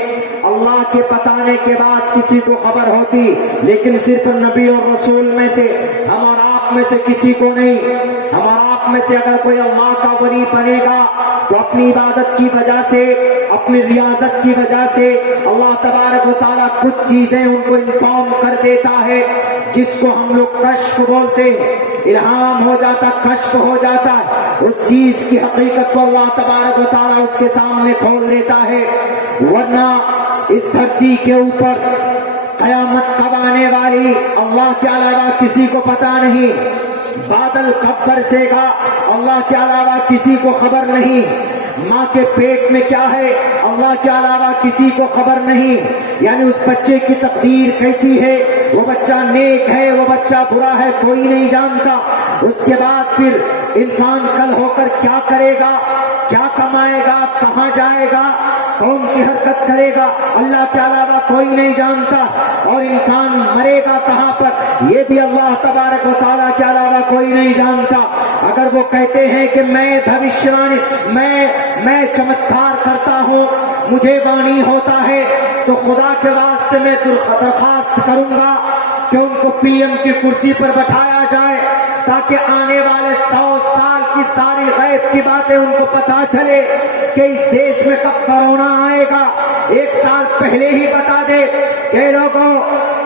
اللہ کے بتانے کے بعد کسی کو خبر ہوتی، لیکن صرف نبی اور رسول میں سے، ہم اور آپ میں سے کسی کو نہیں۔ ہم اور آپ میں سے اگر کوئی اللہ کا ولی بنے گا تو اپنی عبادت کی وجہ سے، اپنی ریاضت کی وجہ سے اللہ تبارک و تعالیٰ کچھ چیزیں ان کو انفارم کر دیتا ہے، جس کو ہم لوگ کشف بولتے ہیں، الہام ہو جاتا، کشف ہو جاتا ہے۔ اس چیز کی حقیقت کو اللہ تبارک و تعالیٰ اس کے سامنے کھول دیتا ہے۔ ورنہ اس دھرتی کے اوپر قیامت کب آنے والی اللہ کے علاوہ کسی کو پتا نہیں، بادل کب برسے گا اللہ کے علاوہ کسی کو خبر نہیں، ماں کے پیٹ میں کیا ہے اللہ کے علاوہ کسی کو خبر نہیں، یعنی اس بچے کی تقدیر کیسی ہے، وہ بچہ نیک ہے، وہ بچہ برا ہے، کوئی نہیں جانتا۔ اس کے بعد پھر انسان کل ہو کر کیا کرے گا، کیا کمائے گا، کہاں جائے گا، کون سی حرکت کرے گا، اللہ کے علاوہ کوئی نہیں جانتا۔ اور انسان مرے گا کہاں پر، یہ بھی اللہ تبارک و تعالیٰ کے علاوہ کوئی نہیں جانتا۔ اگر وہ کہتے ہیں کہ میں بھوشیوانی، میں چمتکار کرتا ہوں، مجھے وانی ہوتا ہے، تو خدا کے واسطے میں درخواست کروں گا کہ ان کو پی ایم کی کرسی پر بٹھایا جائے، تاکہ آنے والے 100 سال کی ساری غیب کی باتیں ان کو پتا چلے کہ اس دیش میں کب کرونا آئے گا۔ 1 سال پہلے ہی بتا دے کہ لوگوں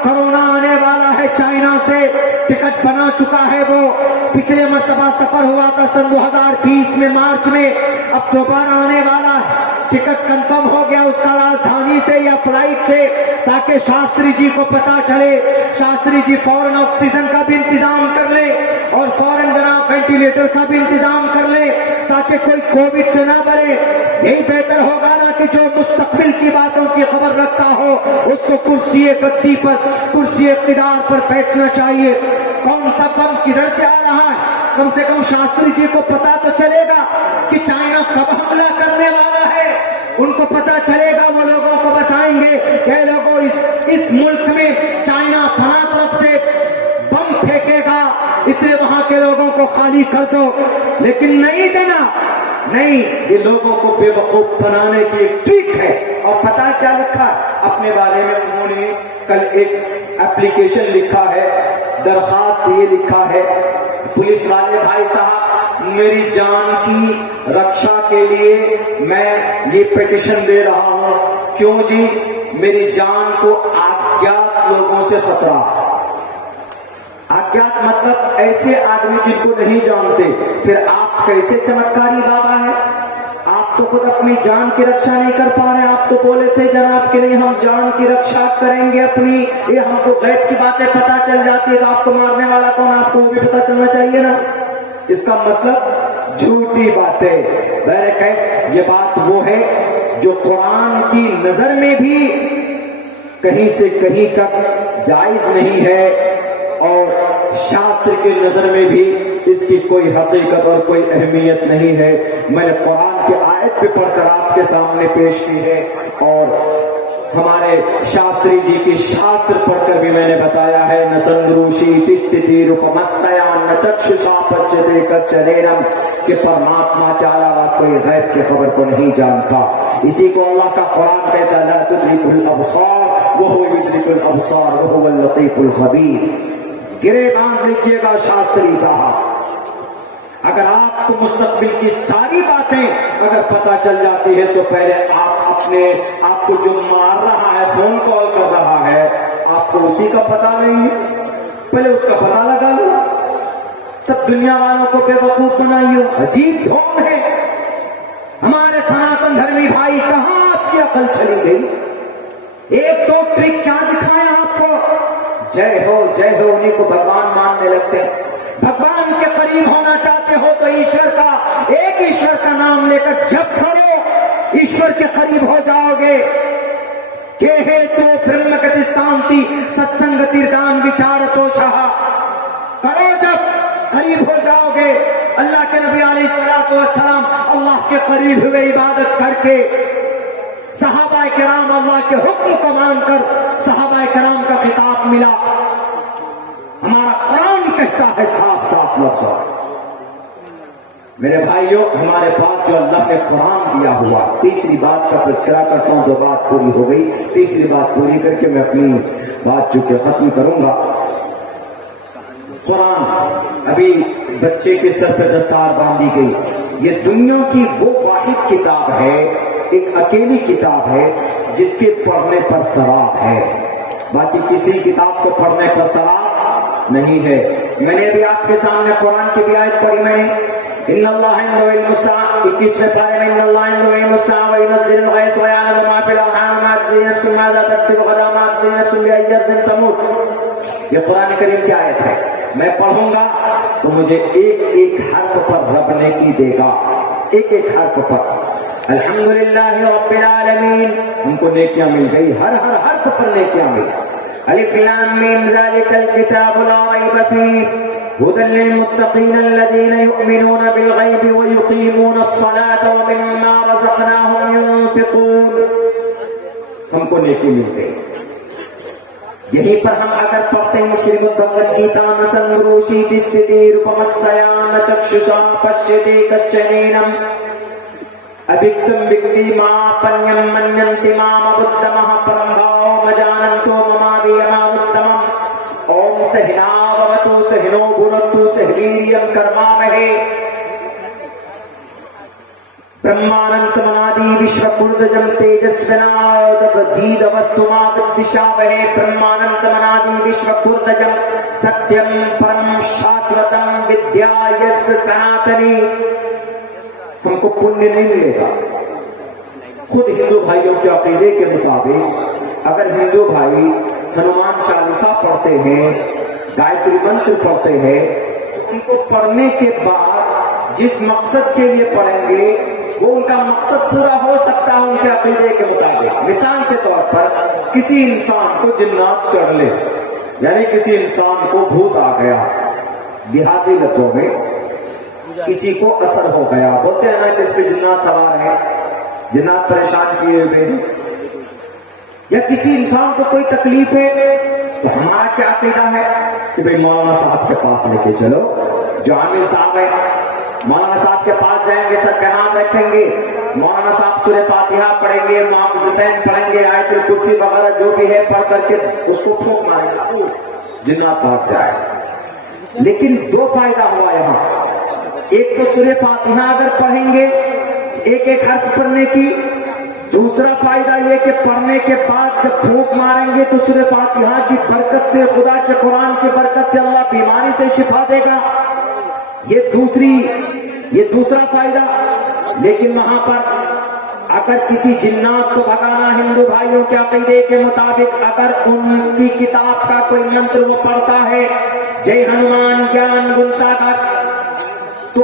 کرونا آنے والا ہے، چائنا سے ٹکٹ بنا چکا ہے، وہ پچھلے مرتبہ سفر ہوا تھا سن 2020 میں مارچ میں، اب دوبارہ آنے والا ہے، ٹکٹ کنفرم ہو گیا اس کا راجدھانی سے یا فلائٹ سے، تاکہ شاستری جی کو پتا چلے، شاستری جی فوراً آکسیجن کا بھی انتظام کر لے اور فوراً جناب وینٹیلیٹر کا بھی انتظام کر لے، تاکہ کوئی کووڈ سے نہ مرے۔ یہی بہتر ہوگا نا کہ جو مستقبل کی باتوں کی خبر رکھتا ہو اس کو کرسی گدی پر، کرسی اقتدار پر بیٹھنا چاہیے۔ کون سا بم کدھر سے آ رہا ہے، کم سے کم شاستری جی کو پتا تو چلے گا کہ چائنا کب حملہ کرنے والا ہے، ان کو پتا چلے گا، وہ لوگوں کو بتائیں گے کہ لوگوں اس ملک میں چائنا فلاں طرف سے بم پھینکے گا، اس لیے وہاں کے لوگوں کو خالی کر دو۔ لیکن نہیں جناب، نہیں، یہ لوگوں کو بے وقوف بنانے کی ایک ٹرک ہے۔ اور پتا کیا لکھا اپنے بارے میں انہوں نے کل ایک اپلیکیشن لکھا ہے، درخواست یہ لکھا ہے، پولیس والے بھائی صاحب میری جان کی رکشا کے لیے میں یہ پیٹیشن دے رہا ہوں۔ کیوں جی؟ میری جان کو اگیات لوگوں سے خطرہ۔ اگیات مطلب ایسے آدمی جن کو نہیں جانتے۔ پھر آپ کیسے چمتکاری بابا ہیں؟ آپ تو خود اپنی جان کی رکشا نہیں کر پا رہے۔ آپ تو بولے تھے جناب کہ نہیں ہم جان کی رکشا کریں گے اپنی، یہ ہم کو غیب کی باتیں پتا چل جاتی ہے، تو آپ کو مارنے والا کون، آپ کو وہ بھی پتا چلنا چاہیے نا۔ اس کا مطلب جھوٹی باتیں۔ بہرکیف یہ بات وہ ہے جو قرآن کی نظر میں بھی کہیں سے کہیں تک جائز نہیں ہے، اور شاستر کی نظر میں بھی اس کی کوئی حقیقت اور کوئی اہمیت نہیں ہے۔ میں نے قرآن کی آیت پہ پڑھ کر آپ کے سامنے پیش کی ہے، اور ہمارے شاستری جی کی شاستر پڑھ کر بھی میں نے بتایا ہے، نسندروشی تشتی روپمسیان نچکشا پچتے کچرینم، کہ پرماتما کے علاوہ کوئی غیب کی خبر کو نہیں جانتا۔ اسی کو اللہ کا قرآن کہتا ہے لا تدرک الابصار وہو یدرک الابصار وہو اللطیف الخبیر۔ گرے باندھ لیجئے گا شاستری صاحب، اگر آپ کو مستقبل کی ساری باتیں اگر پتا چل جاتی ہے تو پہلے آپ اپنے آپ کو جو مار رہا ہے، فون کال کر رہا ہے، آپ کو اسی کا پتہ نہیں ہے؟ پہلے اس کا پتہ لگا لو، تب دنیا والوں کو بے وقوف بنائیے۔ عجیب ڈھونگ ہے ہمارے سناتن دھرمی بھائی، کہاں آپ کی عقل چلی گئی؟ ایک دو ٹرک کیا دکھائیں آپ کو؟ جے ہو انہیں کو بھگوان ماننے لگتے ہیں۔ بھگوان کے قریب ہونا چاہتے ہو تو ایشور کا، ایک ایشور کا نام لے کر جپ کرو، ایشور کے قریب ہو جاؤ گے۔ کہ ہے تو برہم گتستانتی ستسنگ تیردان وچارتو شاہ، کرو جب قریب ہو جاؤ گے۔ اللہ کے نبی علیہ الصلوۃ والسلام اللہ کے قریب ہوئے عبادت کر کے، صحابہ کرام اللہ کے حکم کو مان کر صحابہ کرام کا خطاب ملا۔ ہمارا قرآن کہتا ہے صاف صاف لفظوں، میرے بھائیوں ہمارے پاس جو اللہ نے قرآن دیا ہوا، تیسری بات کا تذکرہ کرتا ہوں، 2 بات پوری ہو گئی، تیسری بات پوری کر کے میں اپنی بات جو کہ ختم کروں گا۔ قرآن، ابھی بچے کے سر پہ دستار باندھی گئی، یہ دنیا کی وہ واحد کتاب ہے، ایک اکیلی کتاب ہے جس کے پڑھنے پر ثواب ہے، باقی کسی کتاب کو پڑھنے پر ثواب نہیں ہے۔ میں نے ابھی آپ کے سامنے قرآن کی بھی آیت پڑھی، میں نے ان اللہ عنده علم الساعة 21ویں پارے میں، ان اللہ عنده علم الساعة وينزل الغيث ويعلم ما في الارحام وما تدري نفس ماذا تكسب غدا وما تدري نفس بأي أرض تموت۔ یہ قرآن کریم کی آیت ہے، میں پڑھوں گا تو مجھے ایک ایک حرف پر رب نیکی دے گا، ایک ایک حرف پر۔ الحمدللہ رب العالمین، ہم کو نیکیاں مل گئی، ہر حرف پر نیکیاں مل گئی۔ الف لام میم ذالک الکتاب لا ریب فیہ هدى للمتقين الذين يؤمنون بالغيب ويقيمون الصلاة ومما رزقناهم ينفقون۔ ہم کو نیکی مل گئی۔ یہیں پر ہم اگر پڑھتے ہیں شریمد بھگوت گیتا ن سنگروشی تشتتی روپمسیان چکششا پشیتے کشچنینم ابھکتم بکتی ما پنیم منینتی مام بدھمہ پرم بھاؤ مجاننتو مماویمانتمم اوم سہنا ووتو سہنو بھنتو سہویریم کرمامہے برہماننت منادی وشوکردجم تیجسونادید وستما بدشاوہے برہماننت منادی وشوکردجم ستیم پرم شاسوتم ودیا یس سناتنی۔ ہم کو پنیہ نہیں ملے گا۔ خود ہندو بھائیوں کے عقیدے کے مطابق اگر ہندو بھائی ہنومان چالیسا پڑھتے ہیں، گایتری منتر پڑھتے ہیں، ان کو پڑھنے کے بعد جس مقصد کے لیے پڑھیں گے وہ ان کا مقصد پورا ہو سکتا ہے ان کے عقیدے کے مطابق۔ مثال کے طور پر کسی انسان کو جنات چڑھ لے، یعنی کسی انسان کو بھوت آ گیا، دیہاتی لفظوں میں کسی کو اثر ہو گیا، بولتے ہیں نا کہ اس پہ جنات سوار ہیں، جنات پریشان کیے ہوئے ہیں، یا کسی انسان کو کوئی تکلیف ہے تو ہمارا کیا عقیدہ ہے کہ بھئی مولانا صاحب کے پاس لے کے چلو، جو عامل صاحب ہے مولانا صاحب کے پاس جائیں گے، سر کے ہاتھ رکھیں گے، مولانا صاحب سورہ فاتحہ پڑھیں گے، معوذتین پڑھیں گے، آیت الکرسی وغیرہ جو بھی ہے پڑھ کر کے اس کو ٹھوکنا ہے، جنات بھاگ جائے۔ لیکن 2 فائدہ ہوا یہاں، ایک تو سورہ فاتحہ اگر پڑھیں گے ایک ایک حرف پڑھنے کی، دوسرا فائدہ یہ کہ پڑھنے کے بعد جب پھونک ماریں گے تو سورہ فاتحہ کی برکت سے، خدا کے قرآن کی برکت سے اللہ بیماری سے شفا دے گا، یہ دوسرا فائدہ۔ لیکن وہاں پر اگر کسی جنات کو بھگانا، ہندو بھائیوں کے عقیدے کے مطابق اگر ان کی کتاب کا کوئی منتر وہ پڑھتا ہے، جے ہنومان گیان گن ساگر، تو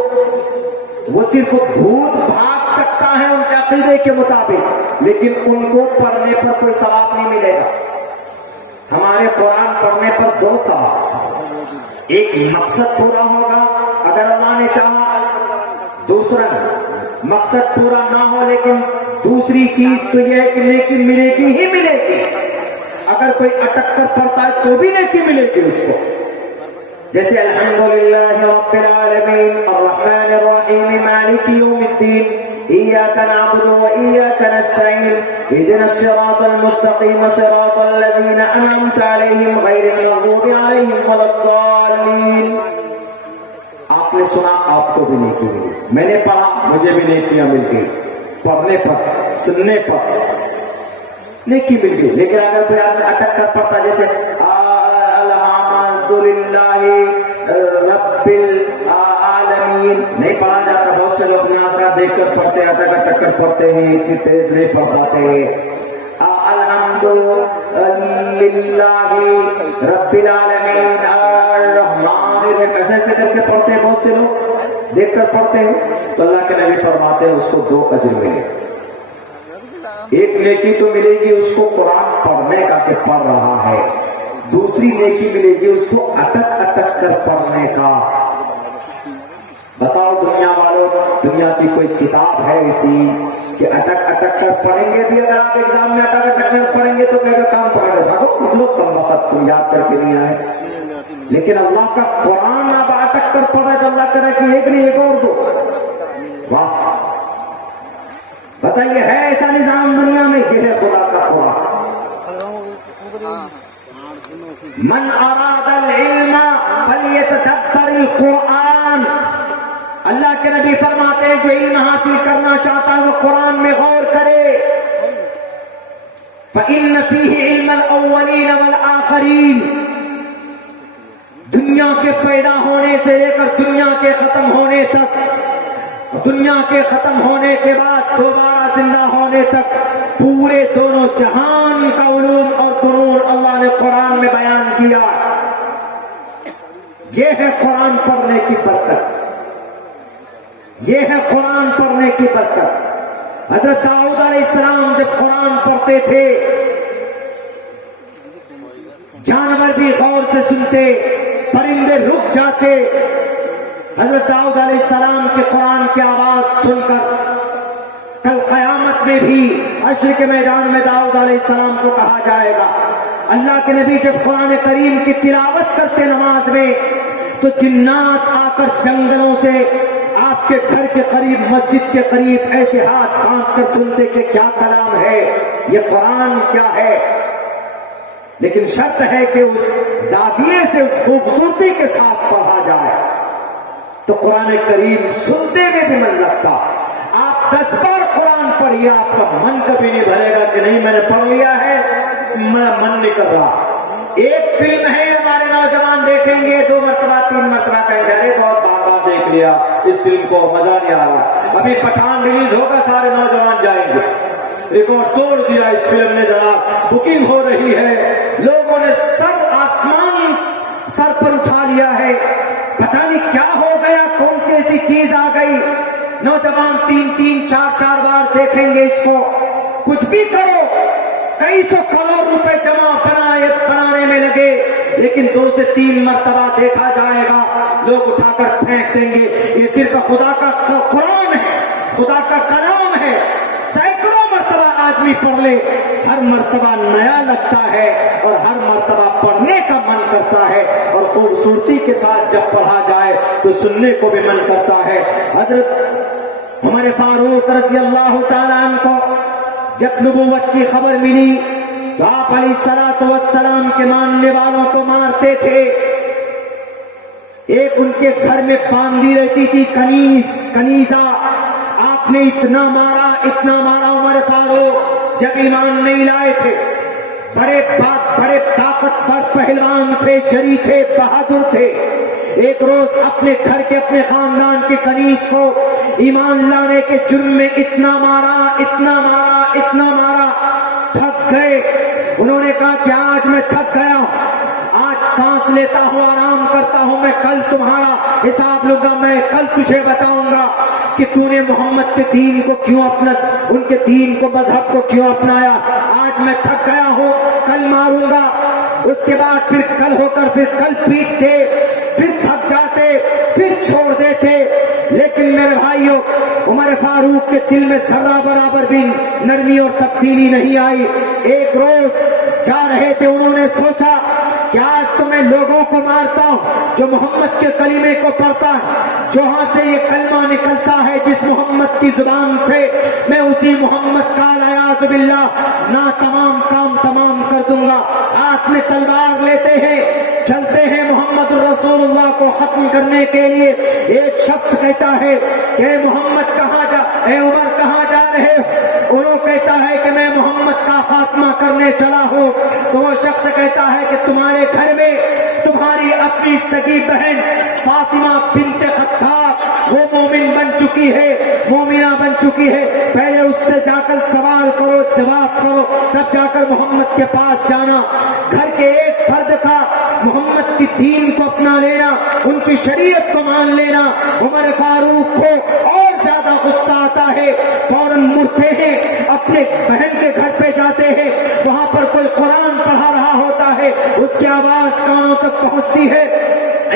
وہ صرف بھوت بھاگ سکتا ہے ان کے عقیدے کے مطابق، لیکن ان کو پڑھنے پر کوئی ثواب نہیں ملے گا۔ ہمارے قرآن پڑھنے پر 2 ثواب، ایک مقصد پورا ہوگا اگر اللہ نے چاہا، دوسرا مقصد پورا نہ ہو لیکن دوسری چیز تو یہ ہے کہ نیکی ملے گی ہی ملے گی، اگر کوئی اٹک کر پڑھتا ہے تو بھی نیکی ملے گی اس کو۔ جیسے الحمدللہ رب العالمین الرحمن الرحیم مالک یوم الدین ایاک نعبد و ایاک نستعین اہدنا الصراط المستقیم صراط الذین انعمت علیہم غیر المغضوب علیہم ولا الضالین۔ آپ نے سنا، آپ کو بھی نیکی ملی، میں نے پڑھا، مجھے بھی نیکیاں مل گئی، پڑھنے پر، سننے پر۔ نیکی مل گئی. لیکن اگر کوئی آدمی اٹک کر پڑھتا جیسے الحمدللہ رب العالمین نہیں پڑھا جاتا. بہت سے لوگ ناظرہ دیکھ کر پڑھتے ہیں, اٹک اٹک کر پڑھتے ہیں, اتنی تیز نہیں پڑھ پاتے ہیں. الحمدللہ رب العالمین الرحمن الرحیم ایسے کر کے پڑھتے ہیں. بہت سے لوگ دیکھ کر پڑھتے ہیں. تو اللہ کے نبی فرماتے ہیں اس کو 2 اجر ملے. ایک نیکی تو ملے گی اس کو قرآن پڑھنے کا کہ پڑھ رہا ہے, دوسری نیکی ملے گی اس کو اٹک اٹک کر پڑھنے کا. بتاؤ دنیا والوں, دنیا کی کوئی کتاب ہے ایسی کہ اٹک اٹک کر پڑھیں گے بھی؟ اگر آپ ایگزام میں اٹک اٹک کر پڑھیں گے تو کہے گا کام پڑھا گا, بھاگو کم وقت تم یاد کر کے نہیں آئے. لیکن اللہ کا قرآن آپ اٹک کر پڑھا تو اللہ کرے کہ ایک نہیں ایک اور دو. واہ, بتائیے ہے ایسا نظام دنیا میں؟ یہ ہے خدا کا قرآن. من اراد العلم فلیتدبر القرآن. اللہ کے نبی فرماتے ہیں جو علم حاصل کرنا چاہتا ہے وہ قرآن میں غور کرے. فإن فيه علم الأولين والآخرين. دنیا کے پیدا ہونے سے لے کر دنیا کے ختم ہونے تک, دنیا کے ختم ہونے کے بعد دوبارہ زندہ ہونے تک پورے دونوں جہان کا علوم اور فنون اللہ نے قرآن میں بیان کیا. یہ ہے قرآن پڑھنے کی برکت, یہ ہے قرآن پڑھنے کی برکت. حضرت داؤد علیہ السلام جب قرآن پڑھتے تھے جانور بھی غور سے سنتے, پرندے رک جاتے. حضرت داؤد علیہ السلام کے قرآن کی آواز سن کر کل قیامت میں بھی حشر کے میدان میں داؤد علیہ السلام کو کہا جائے گا. اللہ کے نبی جب قرآن کریم کی تلاوت کرتے نماز میں تو جنات آ کر جنگلوں سے آپ کے گھر کے قریب, مسجد کے قریب ایسے ہاتھ باندھ کر سنتے کہ کیا کلام ہے, یہ قرآن کیا ہے. لیکن شرط ہے کہ اس زاویے سے, اس خوبصورتی کے ساتھ پڑھا جائے تو قرآن کریم سنتے میں بھی من لگتا. آپ 10 بار قرآن پڑھیے, آپ کا من کبھی نہیں بھرے گا کہ نہیں میں نے پڑھ لیا ہے, میں من نہیں کر رہا. ایک فلم ہے ہمارے نوجوان دیکھیں گے 2 مرتبہ 3 مرتبہ کہیں گے ارے بہت بار بار دیکھ لیا اس فلم کو, مزہ نہیں آ رہا. ابھی پٹھان ریلیز ہوگا, سارے نوجوان جائیں گے. ریکارڈ توڑ دیا اس فلم نے جناب, بکنگ ہو رہی ہے, لوگوں نے سر آسمان سر پر اٹھا لیا ہے. پتہ نہیں کیا ہو گیا, کون سی ایسی چیز آ گئی. نوجوان 3 4 بار دیکھیں گے اس کو. کچھ بھی کرو, کئی سو کروڑ روپے جمع بنانے میں لگے, لیکن 2 سے 3 مرتبہ دیکھا جائے گا, لوگ اٹھا کر پھینک دیں گے. یہ صرف خدا کا قرآن ہے, خدا کا کلام ہے. سینکڑوں مرتبہ آدمی پڑھ لے, ہر مرتبہ نیا لگتا ہے اور ہر مرتبہ پڑھنے کا من کرتا ہے, اور خوبصورتی کے ساتھ جب پڑھا جائے تو سننے کو بھی من کرتا ہے. حضرت ہمارے فاروق رضی اللہ تعالیٰ عنہ کو جب نبوت کی خبر ملی تو آپ علیہ الصلوۃ والسلام کے ماننے والوں کو مارتے تھے. ایک ان کے گھر میں باندھی رہتی تھی کنیزہ. آپ نے اتنا مارا عمر فاروق جب ایمان نہیں لائے تھے. بڑے طاقتور پہلوان تھے, جری تھے, بہادر تھے. ایک روز اپنے گھر کے اپنے خاندان کے کنیز کو ایمان لانے کے جرم میں اتنا مارا, تھک گئے. انہوں نے کہا کہ آج میں تھک گیا, آج سانس لیتا ہوں, آرام کرتا ہوں, میں کل تمہارا حساب لوں گا. میں کل تجھے بتاؤں گا کہ تو نے محمد کے دین کو کیوں ان کے دین کو, مذہب کو کیوں اپنایا. آج میں تھک گیا ہوں, کل ماروں گا. اس کے بعد پھر کل ہو کر پھر کل پیٹتے, پھر تھک جاتے, پھر چھوڑ دیتے. لیکن میرے بھائیوں, عمر فاروق کے دل میں ذرہ برابر بھی نرمی اور تبدیلی نہیں آئی. ایک روز جا رہے تھے, انہوں نے سوچا کہ آج تو میں لوگوں کو مارتا ہوں جو محمد کے کلمے کو پڑھتا ہے, جہاں سے یہ کلمہ نکلتا ہے جس محمد کی زبان سے, میں اسی محمد کا اعوذ باللہ تمام کام تمام کر دوں گا. ہاتھ میں تلوار لیتے ہیں, چلتے ہیں محمد الرسول اللہ کو ختم کرنے کے لیے. ایک شخص کہتا ہے کہ اے عمر کہاں جا رہے ہو؟ انہوں کہتا ہے کہ میں محمد کا خاتمہ کرنے چلا ہوں تو وہ شخص کہتا ہے کہ تمہارے گھر میں تمہاری اپنی سگی بہن فاطمہ بنت خطاب وہ مومن بن چکی ہے، مومنہ بن چکی ہے، پہلے اس سے جا کر سوال کرو، جواب کرو، تب جا کر محمد کے پاس جانا۔ گھر کے ایک فرد کا محمد کی دین کو اپنا لینا، ان کی شریعت کو مان لینا، عمر فاروق کو اور زیادہ غصہ آتا ہے، فوراً مڑتے ہیں، اپنے بہن کے گھر پہ جاتے ہیں، وہاں پر کوئی قرآن پڑھا رہا ہوتا ہے، اس کی آواز کانوں تک پہنچتی ہے